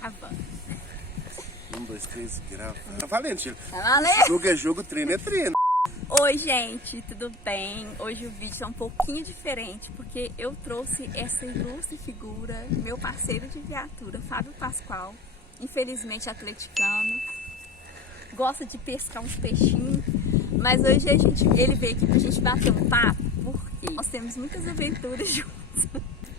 Grava. 1, 2, 3, grava. Tá valendo, Tio. Tá valendo? Jogo é jogo, treino é treino. Oi, gente, tudo bem? Hoje o vídeo é um pouquinho diferente, porque eu trouxe essa ilustre figura, meu parceiro de viatura, Fábio Pascoal, infelizmente atleticano, gosta de pescar uns peixinhos, mas hoje ele veio aqui pra gente bater um papo, porque nós temos muitas aventuras juntos.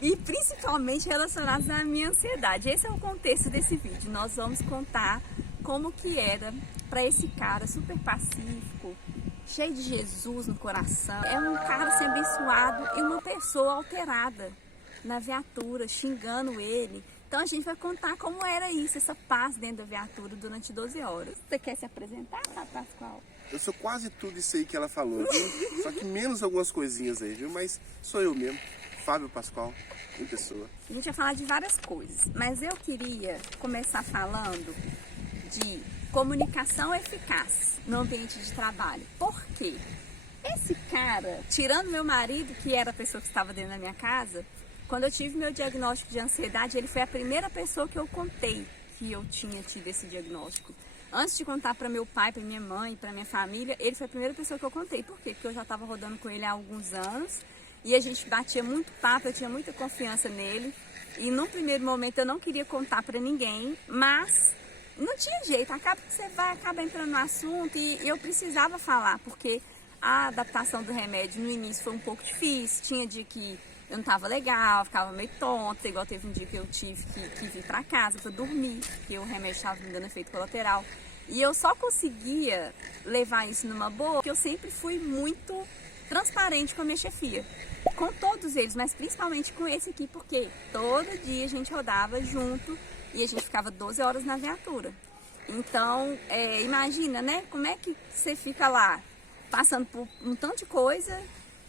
E principalmente relacionadas à minha ansiedade. Esse é o contexto desse vídeo. Nós vamos contar como que era para esse cara super pacífico, cheio de Jesus no coração. É um cara assim abençoado e uma pessoa alterada na viatura, xingando ele. Então a gente vai contar como era isso, essa paz dentro da viatura durante 12 horas. Você quer se apresentar, Pascoal? Eu sou quase tudo isso aí que ela falou, viu? Só que menos algumas coisinhas aí, viu? Mas sou eu mesmo, Fábio Pascoal, em pessoa. A gente vai falar de várias coisas, mas eu queria começar falando de comunicação eficaz no ambiente de trabalho. Por quê? Esse cara, tirando meu marido, que era a pessoa que estava dentro da minha casa, quando eu tive meu diagnóstico de ansiedade, ele foi a primeira pessoa que eu contei que eu tinha tido esse diagnóstico. Antes de contar para meu pai, para minha mãe, para minha família, ele foi a primeira pessoa que eu contei. Por quê? Porque eu já estava rodando com ele há alguns anos e a gente batia muito papo, eu tinha muita confiança nele. E num primeiro momento eu não queria contar para ninguém, mas não tinha jeito, acaba que você vai acabar entrando no assunto e eu precisava falar, porque a adaptação do remédio no início foi um pouco difícil, tinha dia que eu não estava legal, ficava meio tonta, igual teve um dia que eu tive que vir para casa para dormir, porque o remédio estava me dando efeito colateral. E eu só conseguia levar isso numa boa, porque eu sempre fui muito transparente com a minha chefia, com todos eles, mas principalmente com esse aqui, porque todo dia a gente rodava junto e a gente ficava 12 horas na viatura. Então, imagina, né, como é que você fica lá, passando por um tanto de coisa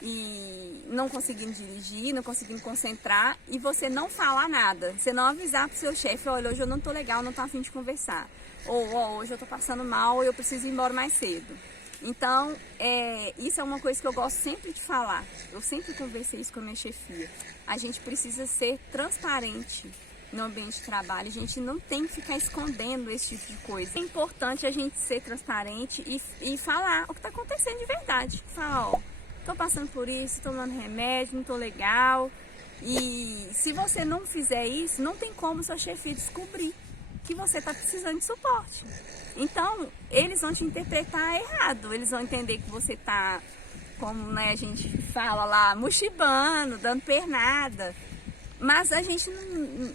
e não conseguindo dirigir, não conseguindo concentrar e você não falar nada, você não avisar pro seu chefe, olha, hoje eu não tô legal, não tô a fim de conversar, ou hoje eu tô passando mal, eu preciso ir embora mais cedo. Então, isso é uma coisa que eu gosto sempre de falar, eu sempre conversei isso com a minha chefia, a gente precisa ser transparente no ambiente de trabalho, a gente não tem que ficar escondendo esse tipo de coisa. É importante a gente ser transparente e falar o que está acontecendo de verdade. Falar, ó, tô passando por isso, tomando remédio, não tô legal. E se você não fizer isso, não tem como sua chefia descobrir que você está precisando de suporte. Então, eles vão te interpretar errado, eles vão entender que você está, como a gente fala lá, mochibando, dando pernada. Mas a gente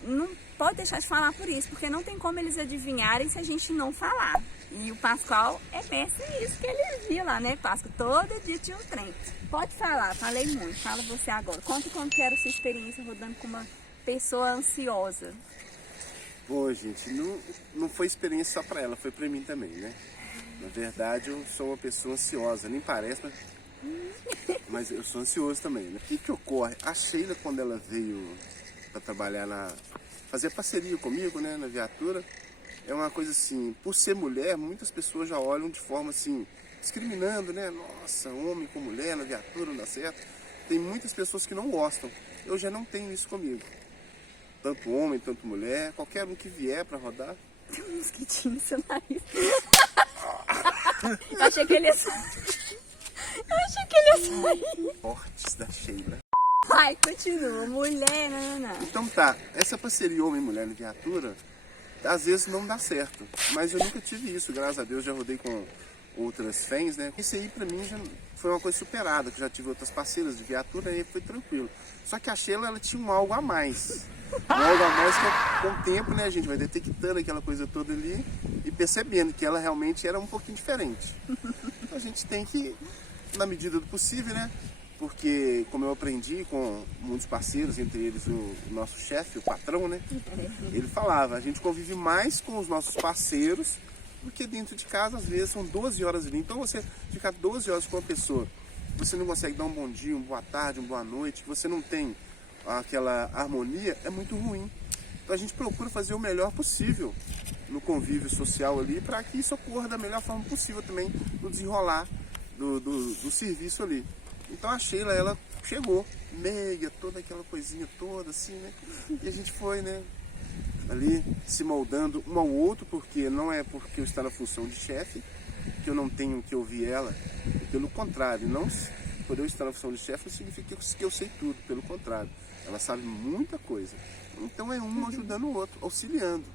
não pode deixar de falar por isso, porque não tem como eles adivinharem se a gente não falar. E o Pascoal é mestre nisso, que ele via lá, né, Pascoal? Todo dia tinha um trem. Pode falar, falei muito, fala você agora. Conta como que era a sua experiência rodando com uma pessoa ansiosa. Pô, gente, não foi experiência só pra ela, foi pra mim também, né? Na verdade, eu sou uma pessoa ansiosa, nem parece, mas eu sou ansioso também, né? O que ocorre? A Sheila, quando ela veio para trabalhar fazer parceria comigo, né, na viatura, é uma coisa assim, por ser mulher, muitas pessoas já olham de forma assim, discriminando, né? Nossa, homem com mulher na viatura não dá certo. Tem muitas pessoas que não gostam. Eu já não tenho isso comigo. Tanto homem, tanto mulher, qualquer um que vier para rodar. Tem um mosquitinho no seu nariz. Eu achei que ele ia sair. Fortes da Sheila. Vai, continua. Mulher, não. Então tá, essa parceria homem e mulher na viatura, às vezes não dá certo. Mas eu nunca tive isso, graças a Deus, já rodei com outras fãs, né? Isso aí pra mim já foi uma coisa superada, que eu já tive outras parceiras de viatura e foi tranquilo. Só que a Sheila, ela tinha um algo a mais. Um algo a mais que com o tempo, né, a gente vai detectando aquela coisa toda ali e percebendo que ela realmente era um pouquinho diferente. Então a gente tem que, na medida do possível, né? Porque, como eu aprendi com muitos parceiros, entre eles o nosso chefe, o patrão, né? Ele falava, a gente convive mais com os nossos parceiros do que dentro de casa, às vezes são 12 horas ali. Então você ficar 12 horas com uma pessoa, você não consegue dar um bom dia, uma boa tarde, uma boa noite, que você não tem aquela harmonia, é muito ruim. Então a gente procura fazer o melhor possível no convívio social ali, para que isso ocorra da melhor forma possível também no desenrolar do serviço ali. Então a Sheila, ela chegou, meia, toda aquela coisinha toda assim, né? E a gente foi, né? ali se moldando um ao outro, porque não é porque eu estou na função de chefe que eu não tenho que ouvir ela. Pelo contrário, não por eu estar na função de chefe não significa que eu sei tudo, pelo contrário, ela sabe muita coisa. Então é um ajudando o outro, auxiliando.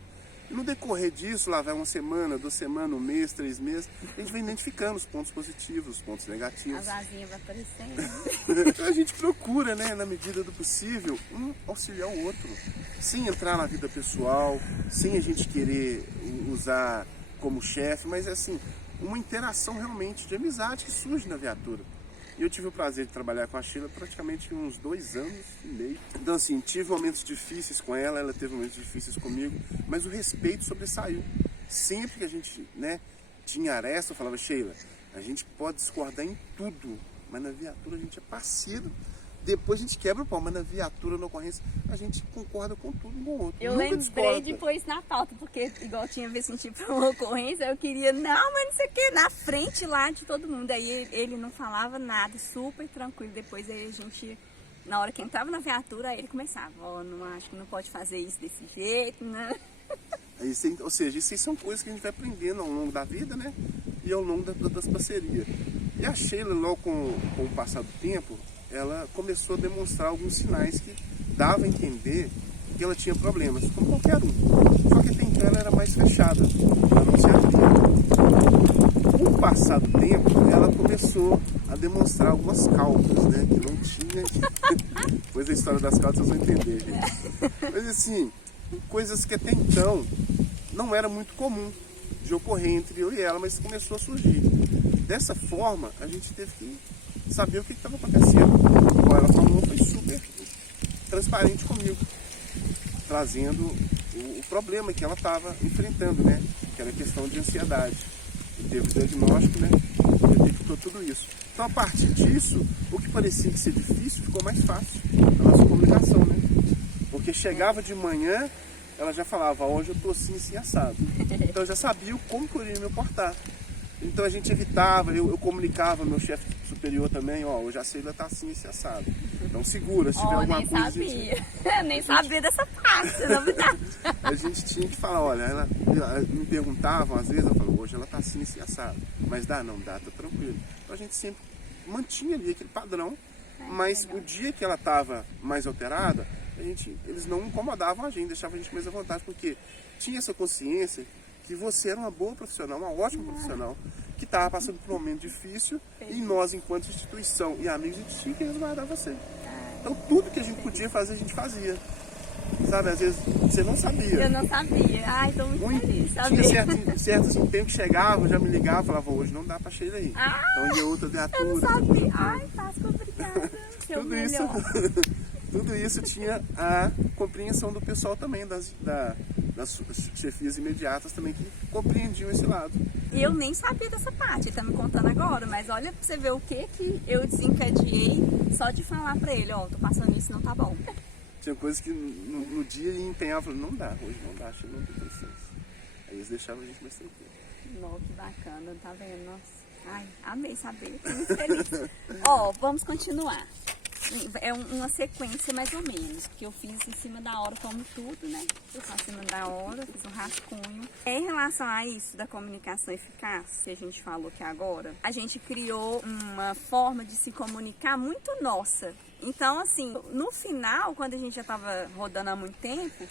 E no decorrer disso, lá vai uma semana, 2 semanas, 1 mês, 3 meses, a gente vai identificando os pontos positivos, os pontos negativos. A vasinha vai aparecendo. A gente procura, né, na medida do possível, um auxiliar o outro, sem entrar na vida pessoal, sem a gente querer usar como chefe, mas é assim, uma interação realmente de amizade que surge na viatura. E eu tive o prazer de trabalhar com a Sheila praticamente uns 2 anos e meio. Então assim, tive momentos difíceis com ela, ela teve momentos difíceis comigo, mas o respeito sobressaiu. Sempre que a gente, né, tinha aresta, eu falava, Sheila, a gente pode discordar em tudo, mas na viatura a gente é parceiro. Depois a gente quebra o pau, mas na viatura, na ocorrência, a gente concorda com tudo um com o outro. Eu Nunca lembrei discorda. depois na pauta, porque igual tinha vez sentido pra uma ocorrência, eu queria, não, mas não sei o que, na frente lá de todo mundo. Aí ele não falava nada, super tranquilo. Depois aí a gente, na hora que entrava na viatura, aí ele começava, ó, não acho que não pode fazer isso desse jeito, né? Ou seja, isso aí são coisas que a gente vai aprendendo ao longo da vida, né? E ao longo das parcerias. E a Sheila, logo com o passar do tempo, ela começou a demonstrar alguns sinais que davam a entender que ela tinha problemas, como qualquer um. Só que até então ela era mais fechada, ela não se abria. Com o passar do tempo, ela começou a demonstrar algumas caudas, né? Que não tinha. Depois da história das caudas vocês vão entender, gente. Mas assim, coisas que até então não era muito comum de ocorrer entre eu e ela, mas começou a surgir. Dessa forma, a gente teve que saber o que estava acontecendo. Como ela falou, foi super transparente comigo, trazendo o problema que ela estava enfrentando, né? Que era a questão de ansiedade. E teve o diagnóstico, né? E detectou tudo isso. Então, a partir disso, o que parecia que ser difícil ficou mais fácil, a nossa comunicação, né? Porque chegava de manhã, ela já falava, hoje eu tô assim, assim, assado. Então eu já sabia como que eu iria me portar. Então a gente evitava, eu comunicava ao meu chefe superior também, ó, hoje a Sheila tá assim, esse assado. Então segura, se tiver alguma nem coisa... sabia. Nem sabia dessa parte, novidade. A gente tinha que falar, olha, ela me perguntavam, às vezes eu falo, hoje ela tá assim, esse assado. Mas dá, não dá, tá tranquilo. Então a gente sempre mantinha ali aquele padrão, mas o dia que ela tava mais alterada, eles não incomodavam a gente, deixavam a gente mais à vontade, porque tinha essa consciência que você era uma boa profissional, uma ótima profissional, que estava passando por um momento difícil e nós, enquanto instituição e amigos, a gente tinha que resguardar você. Então tudo que a gente podia fazer, a gente fazia. Sabe, às vezes você não sabia. Eu não sabia. Ai, estou muito feliz, sabia? Tinha certos tempos que chegavam, já me ligavam, falava, hoje não dá pra Sheila aí. Então ia outra viatura. Eu não sabia. Ai, Páscoa, obrigada. Tudo isso tinha a compreensão do pessoal também, das chefias imediatas também, que compreendiam esse lado. E eu nem sabia dessa parte, ele tá me contando agora, mas olha pra você ver o que eu desencadeei só de falar pra ele, ó, tô passando isso, não tá bom. Tinha coisas que no dia ele empenhava, falando, não dá, hoje não dá, acho que não tem condições. Aí eles deixavam a gente mais tranquilo. Nossa, que bacana, tá vendo? Nossa, ai, amei saber, tô muito feliz. Ó, vamos continuar. É uma sequência mais ou menos, porque eu fiz em cima da hora, como tudo, né? Eu faço em cima da hora, fiz um rascunho. Em relação a isso da comunicação eficaz, que a gente falou aqui agora, a gente criou uma forma de se comunicar muito nossa. Então, assim, no final, quando a gente já estava rodando há muito tempo,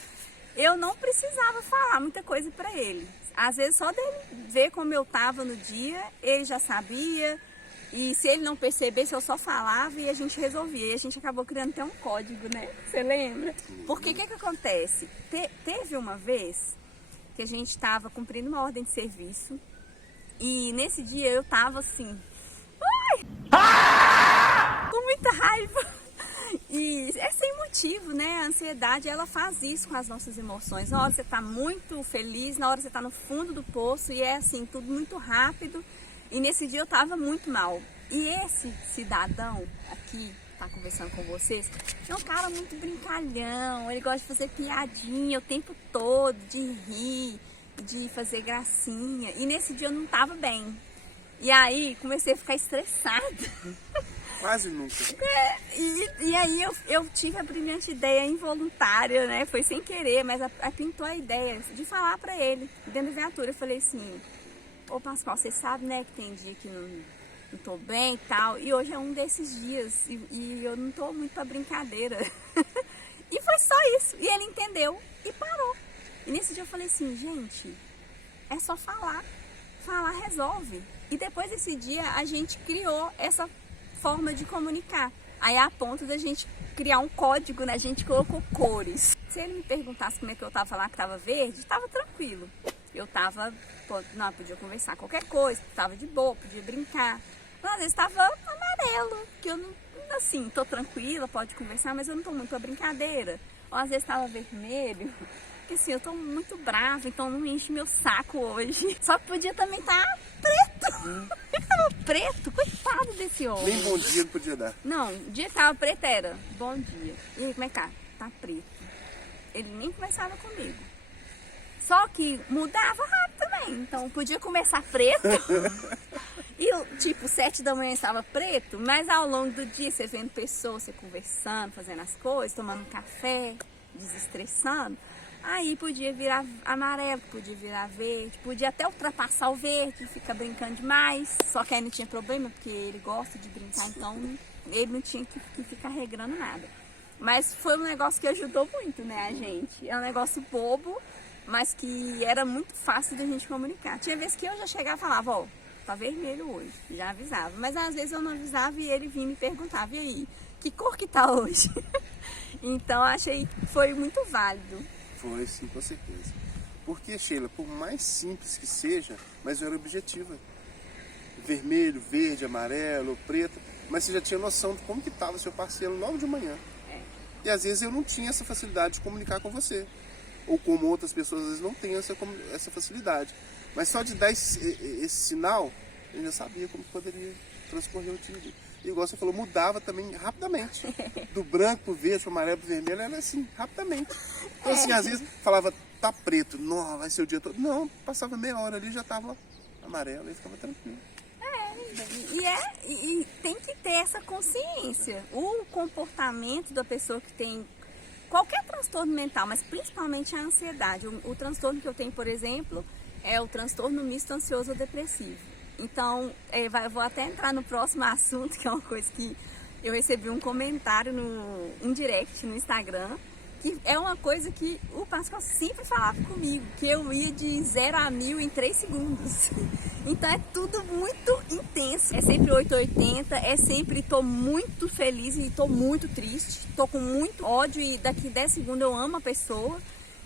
eu não precisava falar muita coisa para ele. Às vezes, só dele ver como eu estava no dia, ele já sabia. E se ele não percebesse, eu só falava e a gente resolvia. E a gente acabou criando até um código, né? Você lembra? Porque o que acontece? Teve uma vez que a gente estava cumprindo uma ordem de serviço e nesse dia eu tava assim... com muita raiva. E é sem motivo, né? A ansiedade, ela faz isso com as nossas emoções. Na hora você tá muito feliz, na hora você tá no fundo do poço e é assim, tudo muito rápido. E nesse dia eu tava muito mal. E esse cidadão aqui, que tá conversando com vocês, é um cara muito brincalhão. Ele gosta de fazer piadinha o tempo todo, de rir, de fazer gracinha. E nesse dia eu não tava bem. E aí comecei a ficar estressada. Quase nunca. E aí eu tive a brilhante ideia involuntária, né? Foi sem querer, mas pintou a ideia de falar pra ele, dentro da viatura. Eu falei assim, ô Pascoal, você sabe, né, que tem dia que não tô bem e tal. E hoje é um desses dias e eu não tô muito pra brincadeira. E foi só isso. E ele entendeu e parou. E nesse dia eu falei assim, gente, é só falar. Falar resolve. E depois desse dia a gente criou essa forma de comunicar. Aí a ponto da gente criar um código, né? A gente colocou cores. Se ele me perguntasse como é que eu tava lá que tava verde, tava tranquilo. Eu tava, não, podia conversar qualquer coisa, tava de boa, podia brincar. Mas às vezes tava amarelo, que eu não, assim, tô tranquila, pode conversar, mas eu não tô muito a brincadeira. Ou às vezes tava vermelho, porque assim, eu tô muito brava, então não enche meu saco hoje. Só que podia também estar preto. Ele tava preto, coitado desse homem. Nem bom dia não podia dar. Não, o dia que tava preto era bom dia. E aí, como é que tá? Tá preto. Ele nem conversava comigo. Só que mudava rápido também. Então podia começar preto. E tipo, 7 da manhã estava preto, mas ao longo do dia, você vendo pessoas, você conversando, fazendo as coisas, tomando um café, desestressando. Aí podia virar amarelo, podia virar verde, podia até ultrapassar o verde, fica brincando demais. Só que aí não tinha problema, porque ele gosta de brincar, então ele não tinha que ficar regrando nada. Mas foi um negócio que ajudou muito, né, a gente. É um negócio bobo, mas que era muito fácil da gente comunicar. Tinha vezes que eu já chegava e falava, ó, tá vermelho hoje, já avisava. Mas às vezes eu não avisava e ele vinha me perguntava, e aí, que cor que tá hoje? Então achei que foi muito válido. Foi, sim, com certeza. Porque, Sheila, por mais simples que seja, mas eu era objetiva. Vermelho, verde, amarelo, preto, mas você já tinha noção de como que estava seu parceiro logo de manhã. E às vezes eu não tinha essa facilidade de comunicar com você. Ou como outras pessoas às vezes não têm essa facilidade. Mas só de dar esse sinal, eu já sabia como poderia transcorrer o dia. E igual você falou, mudava também rapidamente. Do branco pro verde, pro amarelo pro vermelho, era assim, rapidamente. Então assim, às vezes falava, tá preto, não, vai ser o dia todo. Não, passava meia hora ali, já tava amarelo, e ficava tranquilo. E tem que ter essa consciência. O comportamento da pessoa que tem qualquer transtorno mental, mas principalmente a ansiedade. O transtorno que eu tenho, por exemplo, é o transtorno misto ansioso ou depressivo. Então, vou até entrar no próximo assunto, que é uma coisa que eu recebi um comentário um direct no Instagram, que é uma coisa que o Pascoal sempre falava comigo, que eu ia de 0 a 1000 em 3 segundos. Então é tudo muito intenso, é sempre 880, é sempre tô muito feliz e tô muito triste, tô com muito ódio e daqui 10 segundos eu amo a pessoa.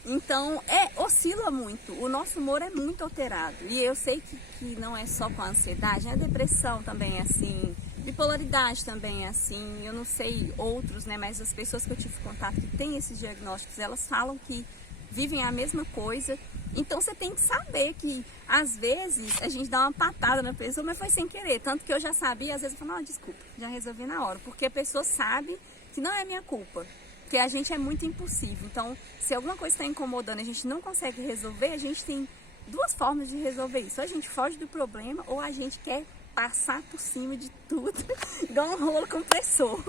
Então, oscila muito. O nosso humor é muito alterado. E eu sei que não é só com a ansiedade, a depressão também é assim, bipolaridade também é assim. Eu não sei outros, né? Mas as pessoas que eu tive contato que têm esses diagnósticos, elas falam que vivem a mesma coisa. Então, você tem que saber que, às vezes, a gente dá uma patada na pessoa, mas foi sem querer. Tanto que eu já sabia, às vezes eu falo, não, desculpa, já resolvi na hora. Porque a pessoa sabe que não é minha culpa. Porque a gente é muito impulsivo. Então, se alguma coisa está incomodando e a gente não consegue resolver, a gente tem 2 formas de resolver isso. Ou a gente foge do problema, ou a gente quer passar por cima de tudo, igual um rolo compressor.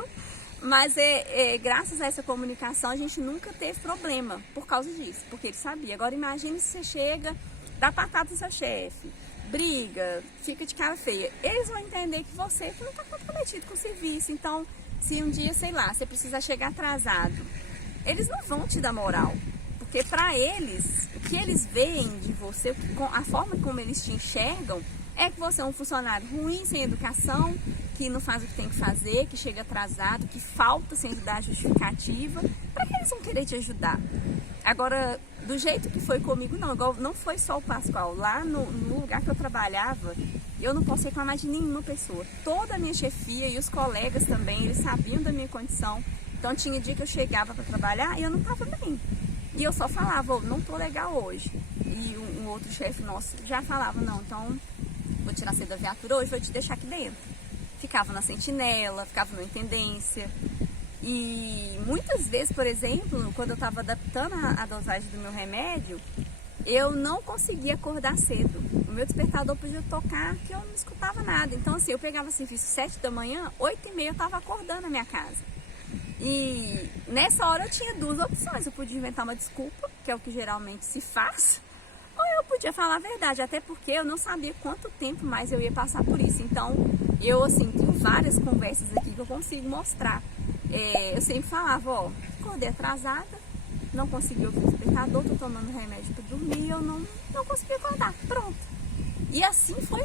Mas graças a essa comunicação, a gente nunca teve problema por causa disso. Porque ele sabia. Agora, imagine se você chega, dá patada no seu chefe, briga, fica de cara feia. Eles vão entender que você não está comprometido com o serviço. Então, se um dia, sei lá, você precisa chegar atrasado, eles não vão te dar moral. Porque para eles, o que eles veem de você, a forma como eles te enxergam, é que você é um funcionário ruim, sem educação, que não faz o que tem que fazer, que chega atrasado, que falta sem dar justificativa. Para que eles vão querer te ajudar? Agora, do jeito que foi comigo, não. Igual, não foi só o Pascoal. Lá no lugar que eu trabalhava, eu não posso reclamar de nenhuma pessoa. Toda a minha chefia e os colegas também, eles sabiam da minha condição. Então tinha dia que eu chegava para trabalhar e eu não estava bem. E eu só falava, oh, não tô legal hoje. E um outro chefe nosso já falava, não, então vou tirar você da viatura hoje, vou te deixar aqui dentro. Ficava na sentinela, ficava na intendência. E muitas vezes, por exemplo, quando eu estava adaptando a dosagem do meu remédio, eu não conseguia acordar cedo. meu despertador podia tocar que eu não escutava nada. Então assim, eu pegava serviço 7 da manhã, 8h30 eu estava acordando na minha casa. E nessa hora eu tinha duas opções, eu podia inventar uma desculpa, que é o que geralmente se faz, ou eu podia falar a verdade, até porque eu não sabia quanto tempo mais eu ia passar por isso. Então, eu assim, tenho várias conversas aqui que eu consigo mostrar. Eu sempre falava, ó, acordei atrasada, não consegui ouvir o despertador, tô tomando remédio para dormir, eu não consegui acordar, pronto. E assim foi,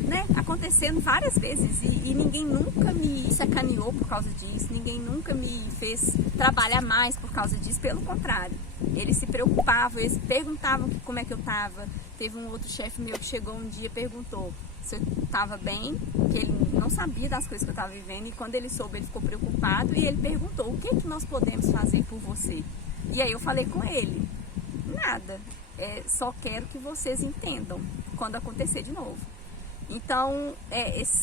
né, acontecendo várias vezes e ninguém nunca me sacaneou por causa disso, ninguém nunca me fez trabalhar mais por causa disso, pelo contrário. Eles se preocupavam, eles perguntavam como é que eu tava. Teve um outro chefe meu que chegou um dia e perguntou se eu tava bem, que ele não sabia das coisas que eu tava vivendo, e quando ele soube, ele ficou preocupado e ele perguntou, o que nós podemos fazer por você? E aí eu falei com ele, nada, só quero que vocês entendam quando acontecer de novo. Então,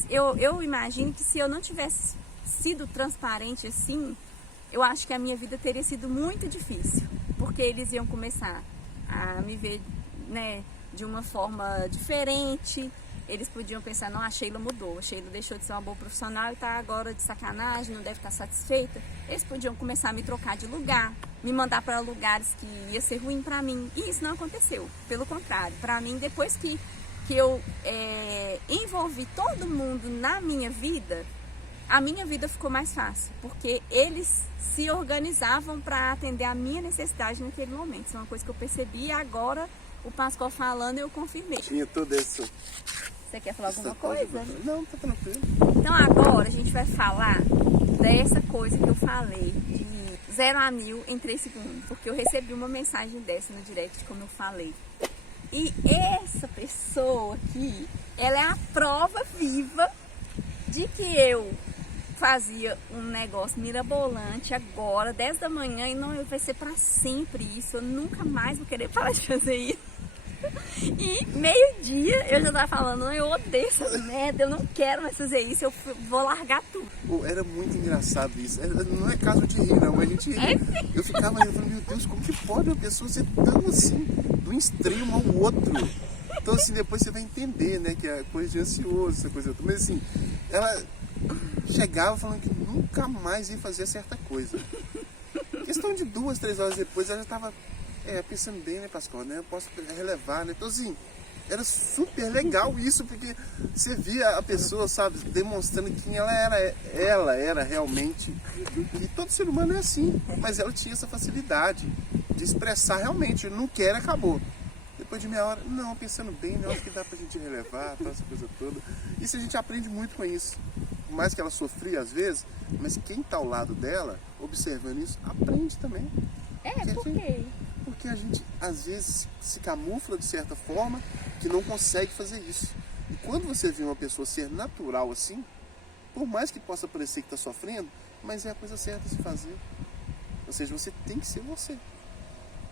eu imagino que se eu não tivesse sido transparente assim, eu acho que a minha vida teria sido muito difícil, porque eles iam começar a me ver, né, de uma forma diferente. Eles podiam pensar, não, a Sheila mudou, a Sheila deixou de ser uma boa profissional e está agora de sacanagem, não deve estar satisfeita. Eles podiam começar a me trocar de lugar, me mandar para lugares que ia ser ruim para mim. E isso não aconteceu, pelo contrário. Para mim, depois que eu envolvi todo mundo na minha vida, a minha vida ficou mais fácil, porque eles se organizavam para atender a minha necessidade naquele momento. Isso é uma coisa que eu percebi e agora, o Pascoal falando, eu confirmei. Tinha tudo isso. Você quer falar alguma coisa? Não, tá tranquilo. Então agora a gente vai falar dessa coisa que eu falei, de 0 a 1000 em 3 segundos, porque eu recebi uma mensagem dessa no direct, como eu falei. E essa pessoa aqui, ela é a prova viva de que eu fazia um negócio mirabolante agora, 10 da manhã, e não vai ser pra sempre isso, eu nunca mais vou querer parar de fazer isso. E meio-dia eu já tava falando, eu odeio essa merda, eu não quero mais fazer isso, eu vou largar tudo. Pô, era muito engraçado isso. Não é caso de rir, não, mas a gente ri. Eu ficava falando, meu Deus, como que pode uma pessoa ser tão assim, de um extremo ao outro? Então assim, depois você vai entender, né, que é coisa de ansioso, essa coisa toda. Mas assim, ela chegava falando que nunca mais ia fazer certa coisa. Questão de 2, 3 horas depois, ela já estava pensando bem, né, Pascoal, né? Eu posso relevar, né? Então assim, era super legal isso, porque você via a pessoa, sabe, demonstrando quem ela era. Ela era realmente, e todo ser humano é assim, mas ela tinha essa facilidade de expressar realmente, não quer, acabou. Depois de meia hora, não, pensando bem, né, acho que dá pra gente relevar, tá, essa coisa toda. Isso a gente aprende muito com isso. Por mais que ela sofria às vezes, mas quem tá ao lado dela, observando isso, aprende também. Por quê? Porque a gente, às vezes, se camufla de certa forma que não consegue fazer isso. E quando você vê uma pessoa ser natural assim, por mais que possa parecer que está sofrendo, mas é a coisa certa a se fazer. Ou seja, você tem que ser você.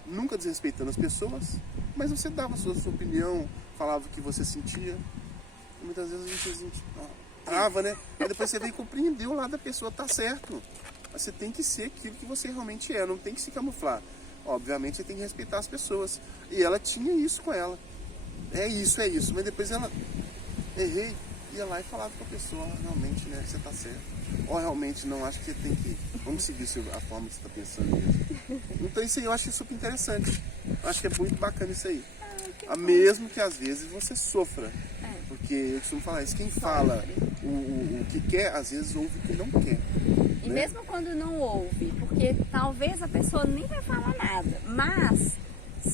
Nunca desrespeitando as pessoas, mas você dava a sua opinião, falava o que você sentia. E muitas vezes a gente trava, né? Aí depois você vem e compreender o lado da pessoa, tá certo. Mas você tem que ser aquilo que você realmente é, não tem que se camuflar. Obviamente você tem que respeitar as pessoas. E ela tinha isso com ela. É isso. Mas depois ela, errei, ia lá e falava com a pessoa, realmente, né, você tá certo. Ou realmente não, acho que você tem que, vamos seguir a forma que você tá pensando mesmo. Então isso aí eu acho super interessante. Eu acho que é muito bacana isso aí. Mesmo que às vezes você sofra. Porque eu costumo falar isso, quem fala o que quer, às vezes ouve o que não quer. E mesmo quando não ouve, porque talvez a pessoa nem vai falar nada, mas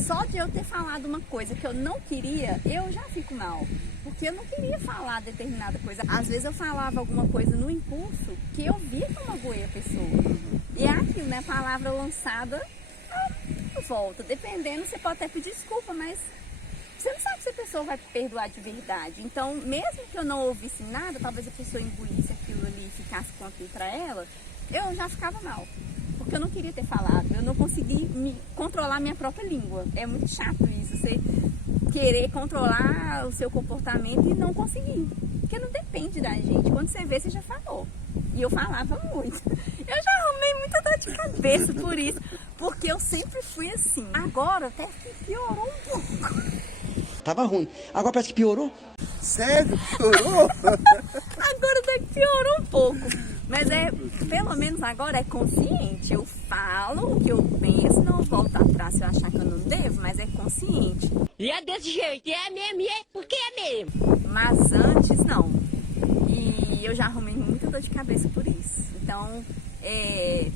só de eu ter falado uma coisa que eu não queria, eu já fico mal. Porque eu não queria falar determinada coisa. Às vezes eu falava alguma coisa no impulso que eu via que eu magoei a pessoa. E é aquilo, né? A palavra lançada, volta. Dependendo, você pode até pedir desculpa, mas você não sabe se a pessoa vai perdoar de verdade. Então, mesmo que eu não ouvisse nada, talvez a pessoa engolisse aquilo ali e ficasse com aquilo pra ela, eu já ficava mal. Porque eu não queria ter falado, eu não consegui controlar minha própria língua. É muito chato isso, você querer controlar o seu comportamento e não conseguir. Porque não depende da gente. Quando você vê, você já falou. E eu falava muito. Eu já arrumei muita dor de cabeça por isso. Porque eu sempre fui assim. Agora até que piorou um pouco. tava ruim. Agora parece que piorou. Sério? Piorou? Agora até que piorou um pouco. Mas pelo menos agora é consciente. Eu falo o que eu penso, não volto atrás se eu achar que eu não devo, mas é consciente. E é desse jeito, é mesmo, é porque é mesmo. Mas antes não. E eu já arrumei muita dor de cabeça por isso. Então,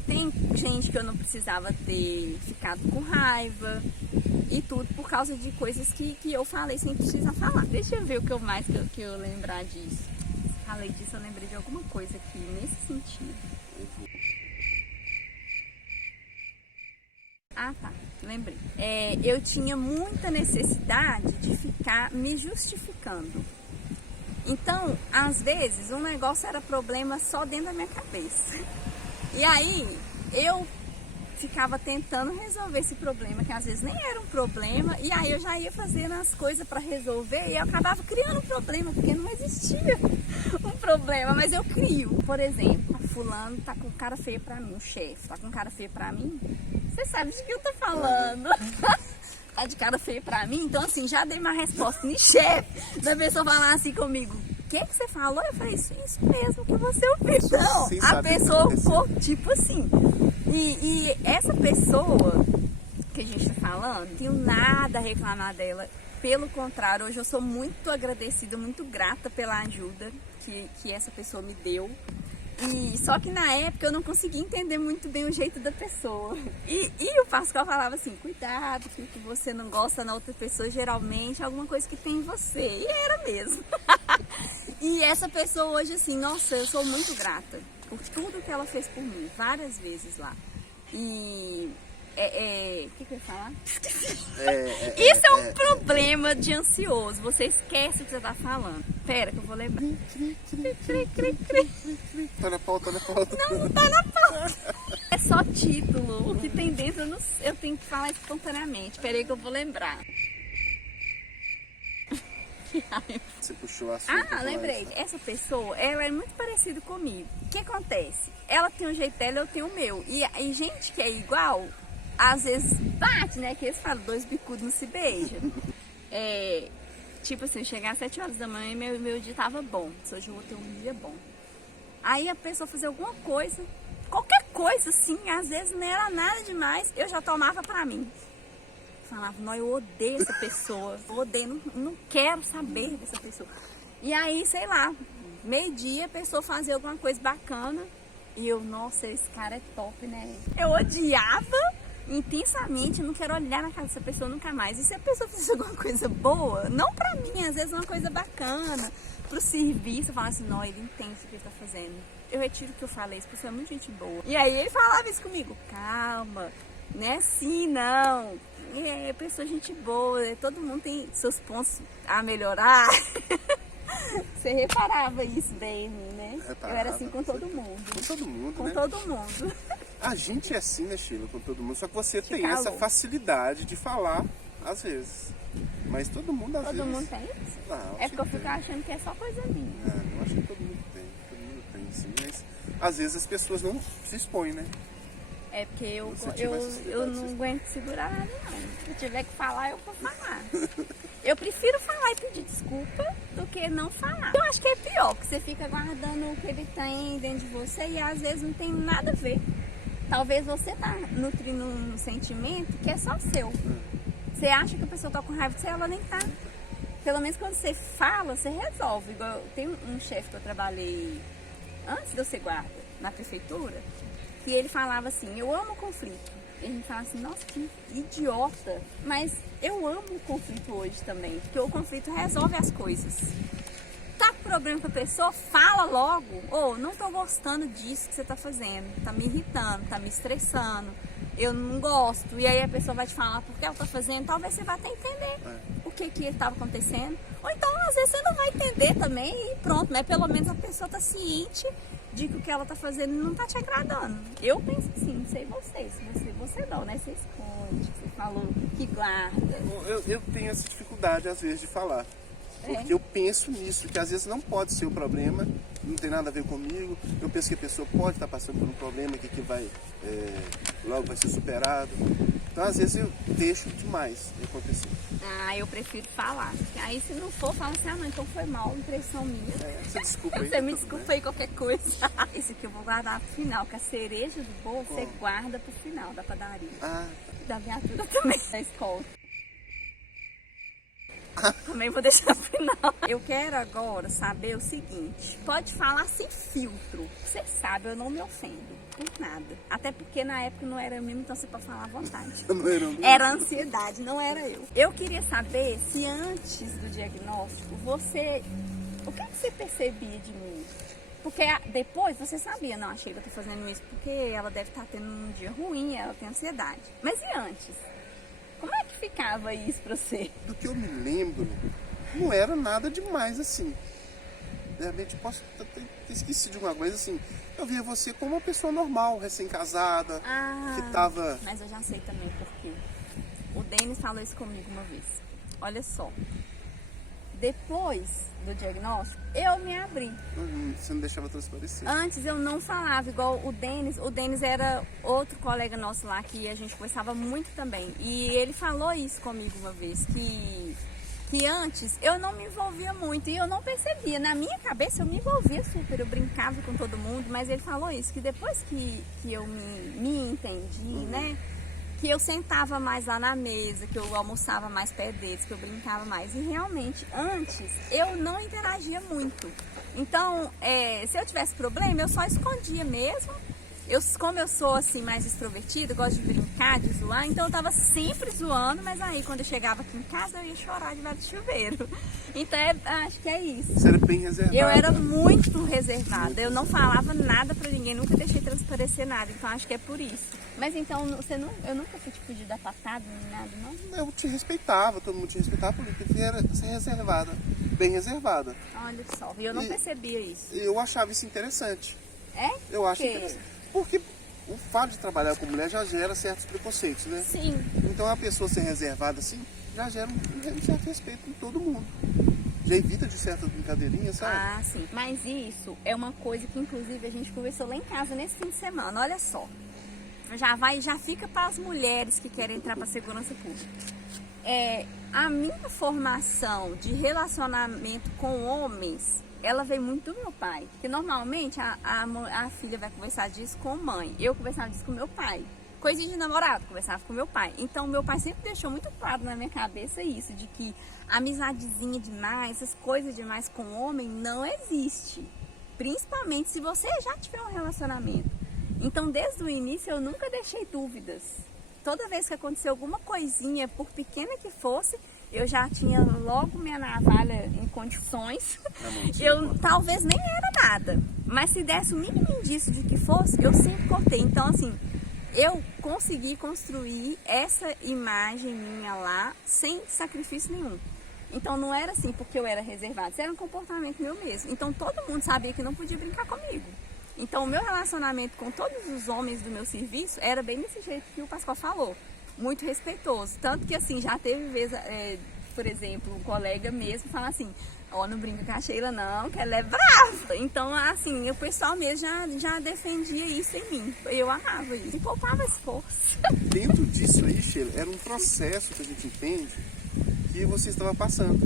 tem gente que eu não precisava ter ficado com raiva e tudo por causa de coisas que eu falei sem precisar falar. Deixa eu ver o que eu mais que eu lembrar disso. Falei disso, eu lembrei de alguma coisa aqui nesse sentido. Ah, tá. Lembrei. Eu tinha muita necessidade de ficar me justificando. Então, às vezes, um negócio era problema só dentro da minha cabeça. E aí, eu ficava tentando resolver esse problema, que às vezes nem era um problema, e aí eu já ia fazendo as coisas para resolver e eu acabava criando um problema, porque não existia um problema, mas eu crio. Por exemplo, fulano tá com cara feia pra mim, o chefe tá com cara feia pra mim, você sabe de que eu tô falando. Tá de cara feia pra mim, então assim, já dei uma resposta de chefe, da pessoa falar assim comigo, o que você falou? Eu falei, isso mesmo que você ouviu. Então, a pessoa ficou tipo assim. E essa pessoa que a gente tá falando, não tenho nada a reclamar dela. Pelo contrário, hoje eu sou muito agradecida, muito grata pela ajuda que essa pessoa me deu. E só que na época eu não conseguia entender muito bem o jeito da pessoa. E o Pascoal falava assim, cuidado, que o que você não gosta na outra pessoa geralmente é alguma coisa que tem em você. E era mesmo. E essa pessoa hoje assim, nossa, eu sou muito grata por tudo que ela fez por mim, várias vezes lá. E o que eu ia falar? Isso é um problema de ansioso, você esquece o que você tá falando. Pera que eu vou lembrar. Tá na pauta, Não tá na pauta. É só título, o que tem dentro eu tenho que falar espontaneamente. Pera aí que eu vou lembrar. Você puxou a assunto. Lembrei. Essa pessoa, ela é muito parecida comigo. O que acontece? Ela tem um jeito dela, eu tenho o meu. E gente que é igual, às vezes bate, né? Que eles falam, 2 bicudos não se beijam. Tipo assim, chegar às 7 horas da manhã e meu dia tava bom. Hoje eu vou ter um dia bom. Aí a pessoa fazer alguma coisa, qualquer coisa assim, às vezes não era nada demais, eu já tomava pra mim. Falava, não, eu odeio essa pessoa, eu odeio, não quero saber dessa pessoa. E aí, sei lá, meio-dia a pessoa fazia alguma coisa bacana e eu, nossa, esse cara é top, né? Eu odiava intensamente, não quero olhar na cara dessa pessoa nunca mais. E se a pessoa fizesse alguma coisa boa, não pra mim, às vezes uma coisa bacana, pro serviço, eu falava assim, não, ele entende o que ele tá fazendo. Eu retiro o que eu falei, essa pessoa é muito gente boa. E aí ele falava isso comigo, calma, não é assim não. Pessoa gente boa, todo mundo tem seus pontos a melhorar. Você reparava isso bem em mim, né? Eu era assim com todo mundo. Com todo mundo, com né? todo mundo. A gente é assim, né, Sheila? Com todo mundo. Só que você tem essa facilidade de falar, às vezes. Mas todo mundo, às vezes... Todo mundo tem isso? Não, é porque eu fico achando que é só coisa minha. Não, acho que todo mundo tem. Todo mundo tem, sim. Mas, às vezes, as pessoas não se expõem, né? É porque eu não aguento segurar nada, não. Se eu tiver que falar, eu vou falar. Eu prefiro falar e pedir desculpa do que não falar. Eu acho que é pior, porque você fica guardando o que ele tem dentro de você e às vezes não tem nada a ver. Talvez você tá nutrindo um sentimento que é só seu. Você acha que a pessoa tá com raiva de você, ela nem tá. Pelo menos quando você fala, você resolve. Igual, tem um chefe que eu trabalhei antes de eu ser guarda na prefeitura, que ele falava assim, eu amo o conflito. E a gente fala assim, nossa, que idiota. Mas eu amo o conflito hoje também, porque o conflito resolve as coisas. Tá com problema com a pessoa, fala logo. Não tô gostando disso que você tá fazendo. Tá me irritando, tá me estressando. Eu não gosto. E aí a pessoa vai te falar por que ela tá fazendo. Talvez você vá até entender o que estava acontecendo. Ou então, às vezes, você não vai entender também e pronto, né? Pelo menos a pessoa tá ciente de que o que ela tá fazendo não tá te agradando. Eu penso assim, não sei você. Se você não, né? Você esconde, você falou que guarda. Eu tenho essa dificuldade, às vezes, de falar. Porque eu penso nisso, que às vezes não pode ser o problema, não tem nada a ver comigo. Eu penso que a pessoa pode estar passando por um problema que vai logo vai ser superado. Então, às vezes, eu deixo demais acontecer. Ah, eu prefiro falar. Aí se não for, fala assim, ah não, então foi mal, impressão minha. Você desculpa aí. Você me tudo desculpa bem. aí qualquer coisa. Esse aqui eu vou guardar pro final, que a cereja do bolo você guarda pro final da padaria. Ah, Da viatura também, da escola. Também vou deixar pro final. Eu quero agora saber o seguinte. Pode falar sem filtro. Você sabe, eu não me ofendo por nada. Até porque na época não era eu mesmo, então você pode falar à vontade. não era um... Era ansiedade, não era eu. Eu queria saber se antes do diagnóstico, você... O que você percebia de mim? Porque depois você sabia, não, a Sheila tá fazendo isso porque ela deve estar tendo um dia ruim, ela tem ansiedade. Mas e antes? Como é que ficava isso pra você? Do que eu me lembro, não era nada demais assim. De repente posso ter esquecido de alguma coisa assim. Eu via você como uma pessoa normal, recém-casada, que tava... Mas eu já sei também por quê. O Denis falou isso comigo uma vez. Olha só. Depois do diagnóstico, eu me abri. Você não deixava transparecer. Antes eu não falava, igual o Denis. O Denis era outro colega nosso lá que a gente conversava muito também. E ele falou isso comigo uma vez, que antes eu não me envolvia muito e eu não percebia. Na minha cabeça eu me envolvia super, eu brincava com todo mundo, mas ele falou isso, que depois que eu me entendi, né? Que eu sentava mais lá na mesa, que eu almoçava mais perto deles, que eu brincava mais. E realmente, antes, eu não interagia muito. Então, se eu tivesse problema, eu só escondia mesmo. Como eu sou assim mais extrovertida, gosto de brincar, de zoar, então eu tava sempre zoando, mas aí quando eu chegava aqui em casa eu ia chorar debaixo do chuveiro. Então acho que é isso. Você era bem reservada. Eu era muito reservada, eu não falava nada pra ninguém, nunca deixei transparecer nada, então acho que é por isso. Mas então eu nunca fui tipo de dar patada nem nada, não? Eu te respeitava, todo mundo te respeitava porque você era reservada, bem reservada. Olha só, e eu não percebia isso. Eu achava isso interessante. É? Eu acho Por quê? interessante. Porque o fato de trabalhar com mulher já gera certos preconceitos, né? Sim. Então a pessoa ser reservada assim, já gera um certo respeito com todo mundo. Já evita de certas brincadeirinhas, sabe? Ah, sim. Mas isso é uma coisa que inclusive a gente conversou lá em casa nesse fim de semana. Olha só. Já fica para as mulheres que querem entrar para a segurança pública. A minha formação de relacionamento com homens, ela veio muito do meu pai. Porque normalmente a filha vai conversar disso com a mãe. Eu conversava disso com meu pai. Coisinha de namorado, conversava com meu pai. Então meu pai sempre deixou muito claro na minha cabeça isso, de que amizadezinha demais, essas coisas demais com o homem não existe. Principalmente se você já tiver um relacionamento. Então desde o início eu nunca deixei dúvidas. Toda vez que aconteceu alguma coisinha, por pequena que fosse, eu já tinha logo minha navalha em condições. Eu talvez nem era nada, mas se desse o mínimo indício de que fosse, eu sempre cortei. Então assim, eu consegui construir essa imagem minha lá sem sacrifício nenhum. Então não era assim porque eu era reservada, isso era um comportamento meu mesmo. Então todo mundo sabia que não podia brincar comigo. Então o meu relacionamento com todos os homens do meu serviço era bem desse jeito que o Pascoal falou. Muito respeitoso. Tanto que assim, já teve vez, por exemplo, um colega mesmo fala assim, não brinca com a Sheila não, que ela é brava. Então assim, o pessoal mesmo já defendia isso em mim. Eu amava isso. E poupava esforço. Dentro disso aí, Sheila, era um processo que a gente entende que você estava passando.